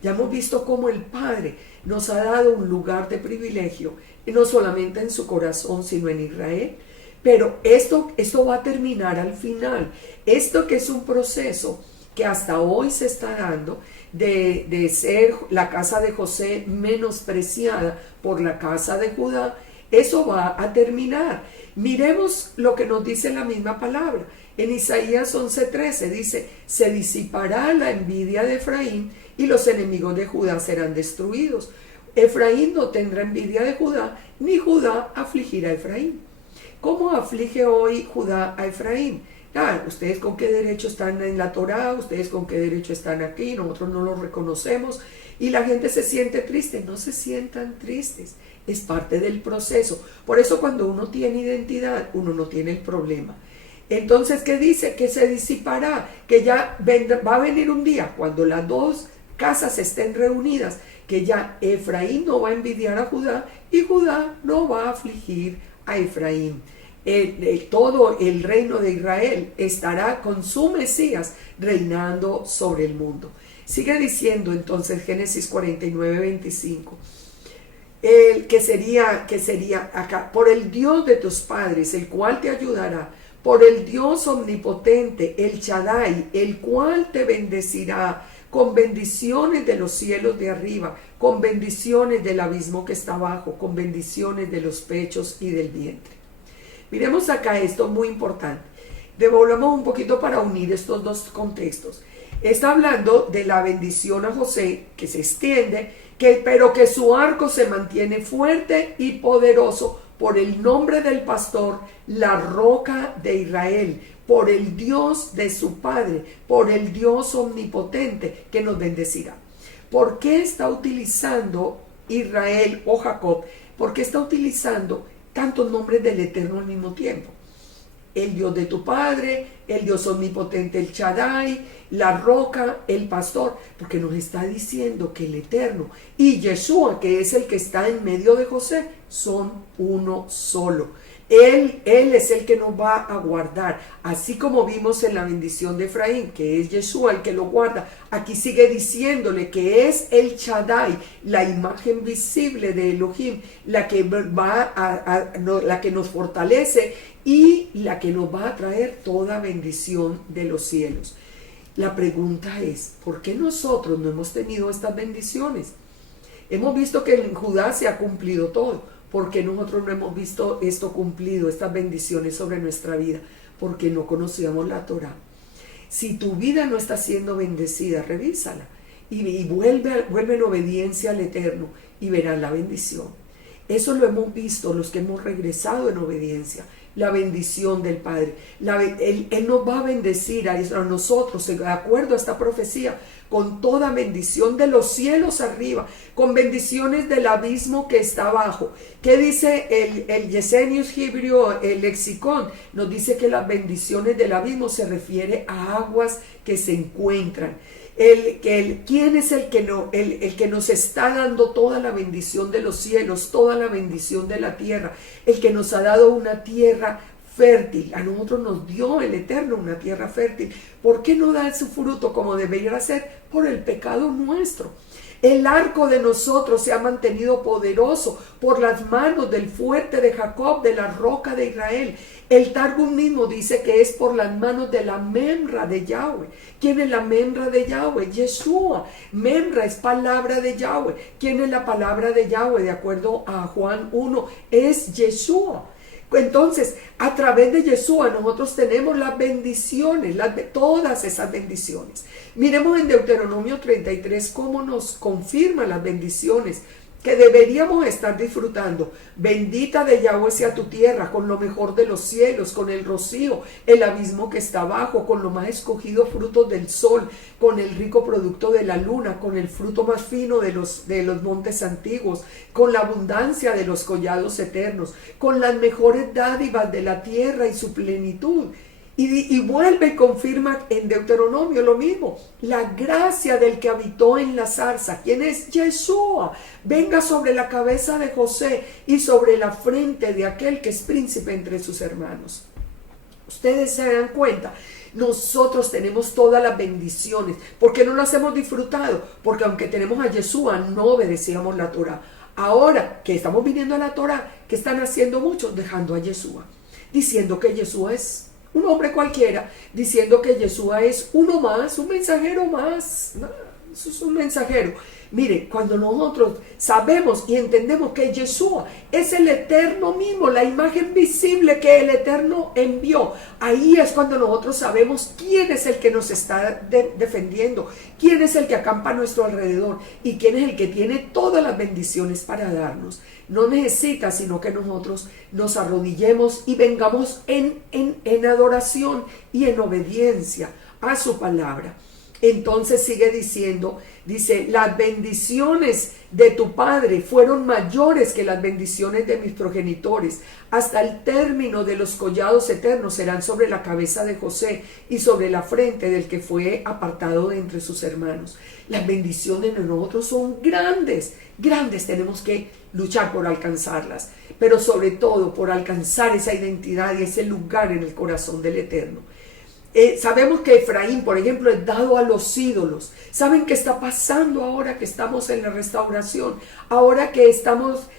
Ya hemos visto cómo el Padre nos ha dado un lugar de privilegio, y no solamente en su corazón, sino en Israel. Pero esto va a terminar al final. Esto que es un proceso que hasta hoy se está dando, de ser la casa de José menospreciada por la casa de Judá, eso va a terminar. Miremos lo que nos dice la misma palabra. En Isaías 11:13 dice, se disipará la envidia de Efraín y los enemigos de Judá serán destruidos. Efraín no tendrá envidia de Judá, ni Judá afligirá a Efraín. ¿Cómo aflige hoy Judá a Efraín? Ustedes con qué derecho están en la Torá, ustedes con qué derecho están aquí, nosotros no los reconocemos, y la gente se siente triste. No se sientan tristes, es parte del proceso. Por eso cuando uno tiene identidad, uno no tiene el problema. Entonces, ¿qué dice? Que se disipará, que ya va a venir un día cuando las dos casas estén reunidas, que ya Efraín no va a envidiar a Judá y Judá no va a afligir a Efraín. Todo el reino de Israel estará con su Mesías reinando sobre el mundo. Sigue diciendo entonces Génesis 49:25. Que sería acá, por el Dios de tus padres, el cual te ayudará, por el Dios omnipotente, el Shaddai, el cual te bendecirá con bendiciones de los cielos de arriba, con bendiciones del abismo que está abajo, con bendiciones de los pechos y del vientre. Miremos acá esto muy importante. Devolvamos un poquito para unir estos dos contextos. Está hablando de la bendición a José, que se extiende, pero que su arco se mantiene fuerte y poderoso por el nombre del pastor, la roca de Israel, por el Dios de su padre, por el Dios omnipotente que nos bendecirá. ¿Por qué está utilizando Israel o Jacob? ¿Por qué está utilizando tantos nombres del Eterno al mismo tiempo? El Dios de tu padre, el Dios omnipotente, el Shaddai, la roca, el pastor, porque nos está diciendo que el Eterno y Yeshua, que es el que está en medio de José, son uno solo. Él es el que nos va a guardar, así como vimos en la bendición de Efraín, que es Yeshua el que lo guarda. Aquí sigue diciéndole que es el Shaddai, la imagen visible de Elohim, la que la que nos fortalece y la que nos va a traer toda bendición de los cielos. La pregunta es, ¿por qué nosotros no hemos tenido estas bendiciones? Hemos visto que en Judá se ha cumplido todo. ¿Por qué nosotros no hemos visto esto cumplido, estas bendiciones sobre nuestra vida? Porque no conocíamos la Torá. Si tu vida no está siendo bendecida, revísala y vuelve en obediencia al Eterno y verás la bendición. Eso lo hemos visto los que hemos regresado en obediencia. La bendición del Padre. Él nos va a bendecir a nosotros, de acuerdo a esta profecía, con toda bendición de los cielos arriba, con bendiciones del abismo que está abajo. ¿Qué dice el Gesenius Hibrio, el lexicón? Nos dice que las bendiciones del abismo se refiere a aguas que se encuentran. ¿Quién es el que nos está dando toda la bendición de los cielos, toda la bendición de la tierra? El que nos ha dado una tierra fértil. A nosotros nos dio el Eterno una tierra fértil. ¿Por qué no da su fruto como debería ser? Por el pecado nuestro. El arco de nosotros se ha mantenido poderoso por las manos del fuerte de Jacob, de la roca de Israel. El Targum mismo dice que es por las manos de la Memra de Yahweh. ¿Quién es la Memra de Yahweh? Yeshua. Memra es palabra de Yahweh. ¿Quién es la palabra de Yahweh? De acuerdo a Juan 1, es Yeshua. Entonces, a través de Yeshua nosotros tenemos las bendiciones, todas esas bendiciones. Miremos en Deuteronomio 33 cómo nos confirma las bendiciones que deberíamos estar disfrutando. Bendita de Yahweh sea tu tierra, con lo mejor de los cielos, con el rocío, el abismo que está abajo, con lo más escogido frutos del sol, con el rico producto de la luna, con el fruto más fino de los montes antiguos, con la abundancia de los collados eternos, con las mejores dádivas de la tierra y su plenitud. Y vuelve y confirma en Deuteronomio lo mismo. La gracia del que habitó en la zarza. ¿Quién es? Yeshua. Venga sobre la cabeza de José y sobre la frente de aquel que es príncipe entre sus hermanos. Ustedes se dan cuenta. Nosotros tenemos todas las bendiciones. ¿Por qué no las hemos disfrutado? Porque aunque tenemos a Yeshua, no obedecíamos la Torah. Ahora que estamos viniendo a la Torah, ¿qué están haciendo muchos? Dejando a Yeshua. Diciendo que Yeshua es un hombre cualquiera, diciendo que Yeshua es uno más, un mensajero más. No, eso es un mensajero. Mire, cuando nosotros sabemos y entendemos que Yeshua es el Eterno mismo, la imagen visible que el Eterno envió, ahí es cuando nosotros sabemos quién es el que nos está defendiendo, quién es el que acampa a nuestro alrededor y quién es el que tiene todas las bendiciones para darnos. No necesita sino que nosotros nos arrodillemos y vengamos en adoración y en obediencia a su palabra. Entonces sigue diciendo, dice, las bendiciones de tu padre fueron mayores que las bendiciones de mis progenitores. Hasta el término de los collados eternos serán sobre la cabeza de José y sobre la frente del que fue apartado de entre sus hermanos. Las bendiciones de nosotros son grandes, grandes. Tenemos que luchar por alcanzarlas, pero sobre todo por alcanzar esa identidad y ese lugar en el corazón del Eterno. Sabemos que Efraín, por ejemplo, es dado a los ídolos. ¿Saben qué está pasando ahora que estamos en la restauración? Ahora que estamos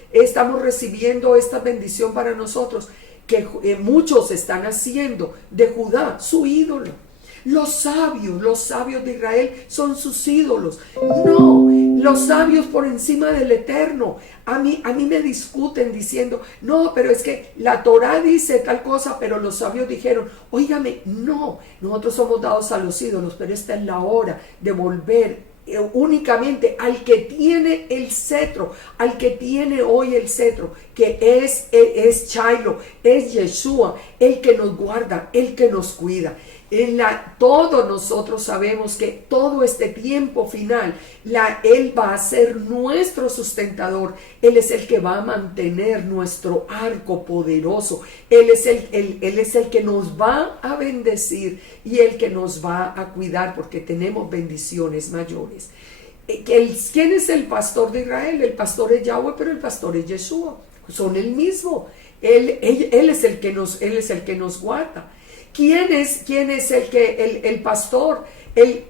recibiendo esta bendición para nosotros, que muchos están haciendo de Judá su ídolo. Los sabios de Israel son sus ídolos. No, los sabios por encima del Eterno. A mí me discuten diciendo, no, pero es que la Torah dice tal cosa, pero los sabios dijeron, óigame, no, nosotros somos dados a los ídolos, pero esta es la hora de volver únicamente al que tiene el cetro, al que tiene hoy el cetro, que es Shiloh, es Yeshua, el que nos guarda, el que nos cuida. Todos nosotros sabemos que todo este tiempo final, Él va a ser nuestro sustentador. Él es el que va a mantener nuestro arco poderoso. Él es el que nos va a bendecir y el que nos va a cuidar porque tenemos bendiciones mayores. ¿Quién es el pastor de Israel? El pastor es Yahweh, pero el pastor es Yeshua. Son el mismo. Él es el que nos guarda. ¿Quién es el pastor?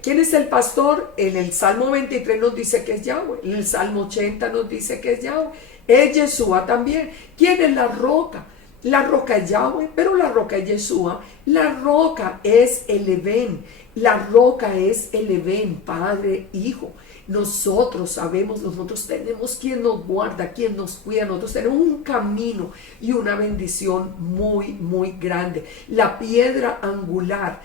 ¿Quién es el pastor? En el Salmo 23 nos dice que es Yahweh. En el Salmo 80 nos dice que es Yahweh. Es Yeshua también. ¿Quién es la roca? La roca es Yahweh, pero la roca es Yeshua. La roca es el Eben. La roca es el Eben, Padre, Hijo. Nosotros sabemos, nosotros tenemos quien nos guarda, quien nos cuida. Nosotros tenemos un camino y una bendición muy, muy grande. La piedra angular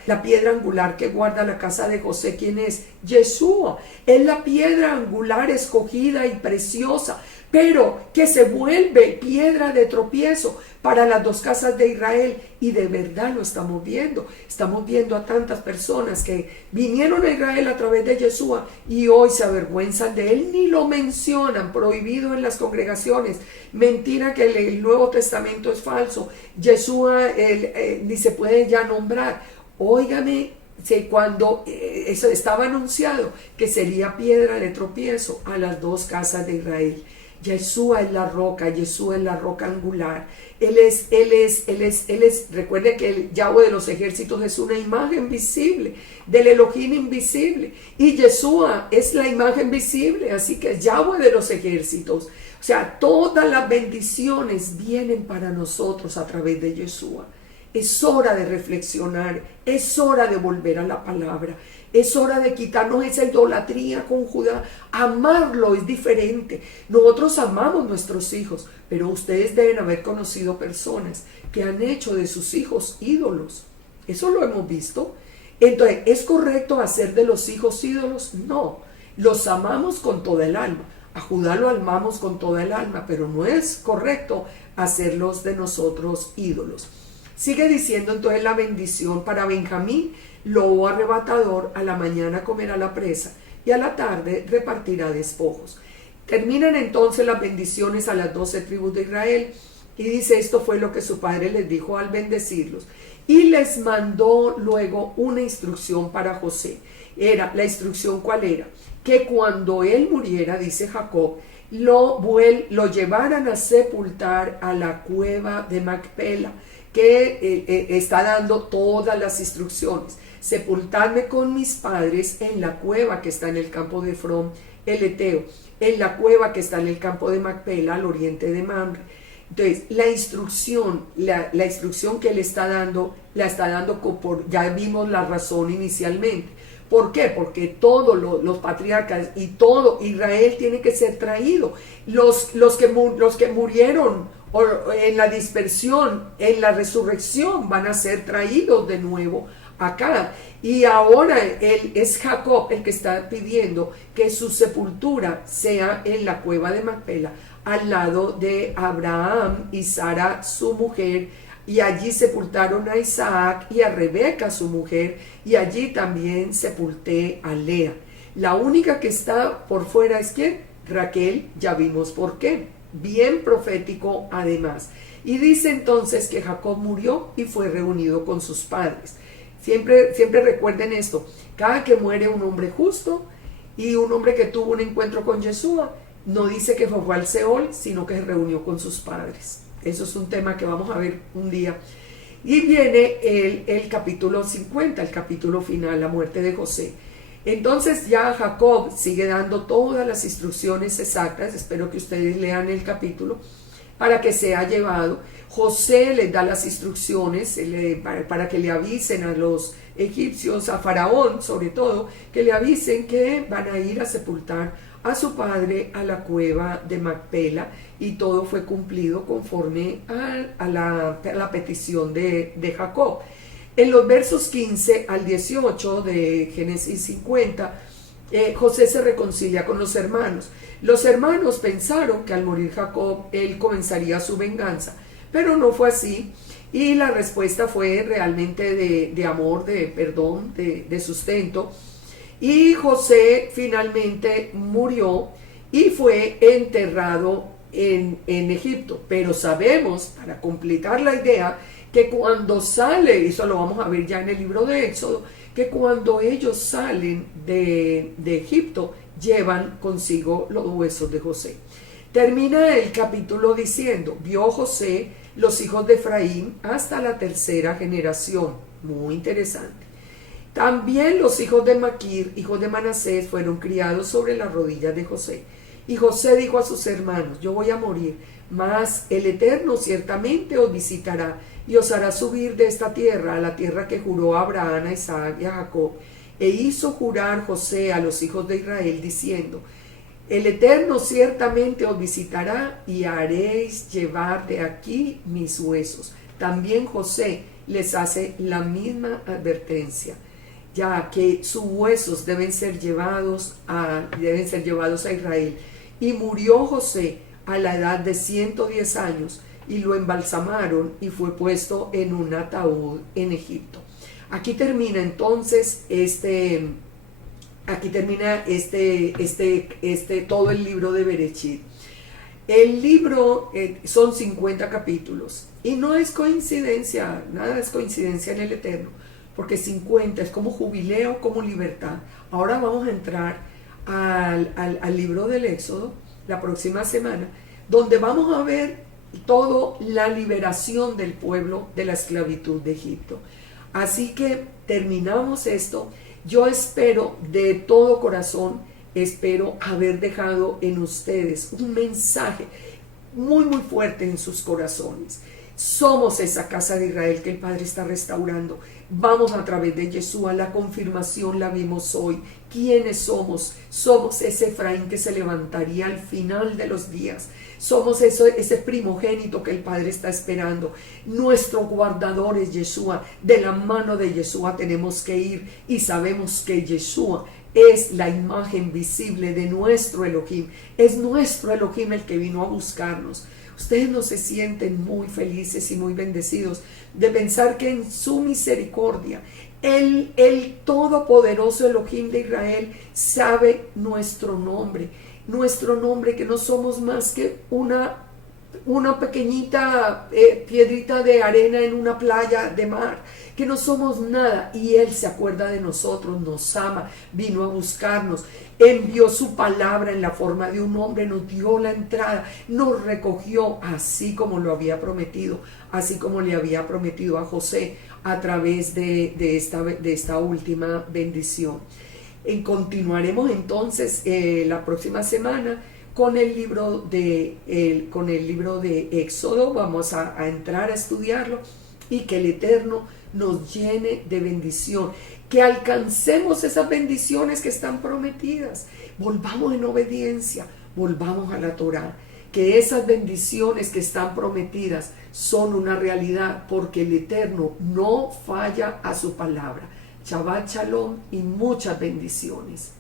que guarda la casa de José, ¿quién es? Yeshua. Es la piedra angular escogida y preciosa, pero que se vuelve piedra de tropiezo para las dos casas de Israel. Y de verdad lo estamos viendo. Estamos viendo a tantas personas que vinieron a Israel a través de Yeshua y hoy se avergüenzan de él, ni lo mencionan, prohibido en las congregaciones. Mentira que el Nuevo Testamento es falso. Yeshua ni se puede ya nombrar. Óigame, cuando eso estaba anunciado que sería piedra de tropiezo a las dos casas de Israel. Yeshua es la roca, Yeshua es la roca angular. Recuerde que el Yahweh de los ejércitos es una imagen visible, del Elohim invisible. Y Yeshua es la imagen visible, así que es Yahweh de los ejércitos. O sea, todas las bendiciones vienen para nosotros a través de Yeshua. Es hora de reflexionar, es hora de volver a la palabra, es hora de quitarnos esa idolatría con Judá. Amarlo es diferente. Nosotros amamos nuestros hijos, pero ustedes deben haber conocido personas que han hecho de sus hijos ídolos. Eso lo hemos visto. Entonces, ¿es correcto hacer de los hijos ídolos? No, los amamos con toda el alma. A Judá lo amamos con toda el alma, pero no es correcto hacerlos de nosotros ídolos. Sigue diciendo entonces la bendición para Benjamín: lobo arrebatador, a la mañana comerá la presa y a la tarde repartirá despojos. Terminan entonces las bendiciones a las 12 tribus de Israel y dice: esto fue lo que su padre les dijo al bendecirlos. Y les mandó luego una instrucción para José. La instrucción, ¿cuál era? Que cuando él muriera, dice Jacob, lo llevaran a sepultar a la cueva de Macpela, que está dando todas las instrucciones. Sepultarme con mis padres en la cueva que está en el campo de Efrón el Eteo, en la cueva que está en el campo de Macpela, al oriente de Mamre. Entonces, la instrucción que él está dando, la está dando ya vimos la razón inicialmente. ¿Por qué? Porque todos los patriarcas y todo Israel tiene que ser traído. Los que murieron en la dispersión, en la resurrección, van a ser traídos de nuevo acá. Y ahora es Jacob el que está pidiendo que su sepultura sea en la cueva de Macpela, al lado de Abraham y Sara, su mujer, y allí sepultaron a Isaac y a Rebeca, su mujer, y allí también sepulté a Lea. La única que está por fuera es ¿quién? Raquel. Ya vimos por qué. Bien profético además. Y dice entonces que Jacob murió y fue reunido con sus padres. Siempre recuerden esto: cada que muere un hombre justo y un hombre que tuvo un encuentro con Yeshua, no dice que fue al Seol, sino que se reunió con sus padres. Eso es un tema que vamos a ver un día. Y viene el capítulo 50, el capítulo final, la muerte de José. Entonces ya Jacob sigue dando todas las instrucciones exactas. Espero que ustedes lean el capítulo para que sea llevado. José les da las instrucciones para que le avisen a los egipcios, a Faraón sobre todo, que le avisen que van a ir a sepultar a su padre a la cueva de Macpela, y todo fue cumplido conforme a la petición de Jacob. En los versos 15 al 18 de Génesis 50, José se reconcilia con los hermanos. Los hermanos pensaron que al morir Jacob, él comenzaría su venganza, pero no fue así, y la respuesta fue realmente de amor, de perdón, de sustento. Y José finalmente murió y fue enterrado en Egipto. Pero sabemos, para completar la idea, que cuando sale, eso lo vamos a ver ya en el libro de Éxodo, que cuando ellos salen de Egipto, llevan consigo los huesos de José. Termina el capítulo diciendo: vio José los hijos de Efraín hasta la tercera generación. Muy interesante. También los hijos de Maquir, hijos de Manasés, fueron criados sobre las rodillas de José. Y José dijo a sus hermanos: yo voy a morir, mas el Eterno ciertamente os visitará y os hará subir de esta tierra a la tierra que juró a Abraham, a Isaac y a Jacob. E hizo jurar José a los hijos de Israel, diciendo: el Eterno ciertamente os visitará y haréis llevar de aquí mis huesos. También José les hace la misma advertencia, ya que sus huesos deben ser llevados a Israel. Y murió José a la edad de 110 años, y lo embalsamaron y fue puesto en un ataúd en Egipto. Aquí termina entonces todo el libro de Bereshit. El libro son 50 capítulos, y no es coincidencia, nada es coincidencia en el Eterno, porque 50 es como jubileo, como libertad. Ahora vamos a entrar al libro del Éxodo. la próxima semana, donde vamos a ver toda la liberación del pueblo de la esclavitud de Egipto. Así que terminamos esto. Yo espero de todo corazón, espero haber dejado en ustedes un mensaje muy muy fuerte en sus corazones. Somos esa casa de Israel que el Padre está restaurando. Vamos a través de Yeshua, la confirmación la vimos hoy. ¿Quiénes somos? Somos ese Efraín que se levantaría al final de los días. Somos ese primogénito que el Padre está esperando. Nuestro guardador es Yeshua. De la mano de Yeshua tenemos que ir y sabemos que Yeshua es la imagen visible de nuestro Elohim. Es nuestro Elohim el que vino a buscarnos. Ustedes no se sienten muy felices y muy bendecidos de pensar que en su misericordia el todopoderoso Elohim de Israel sabe nuestro nombre que no somos más que una pequeñita piedrita de arena en una playa de mar, que no somos nada, y Él se acuerda de nosotros, nos ama, vino a buscarnos, envió su palabra en la forma de un hombre, nos dio la entrada, nos recogió así como lo había prometido, así como le había prometido a José a través de esta última bendición. Continuaremos entonces la próxima semana con el libro de Éxodo. Vamos a entrar a estudiarlo y que el Eterno nos llene de bendición, que alcancemos esas bendiciones que están prometidas, volvamos en obediencia, volvamos a la Torá, que esas bendiciones que están prometidas son una realidad, porque el Eterno no falla a su palabra. Shabbat Shalom y muchas bendiciones.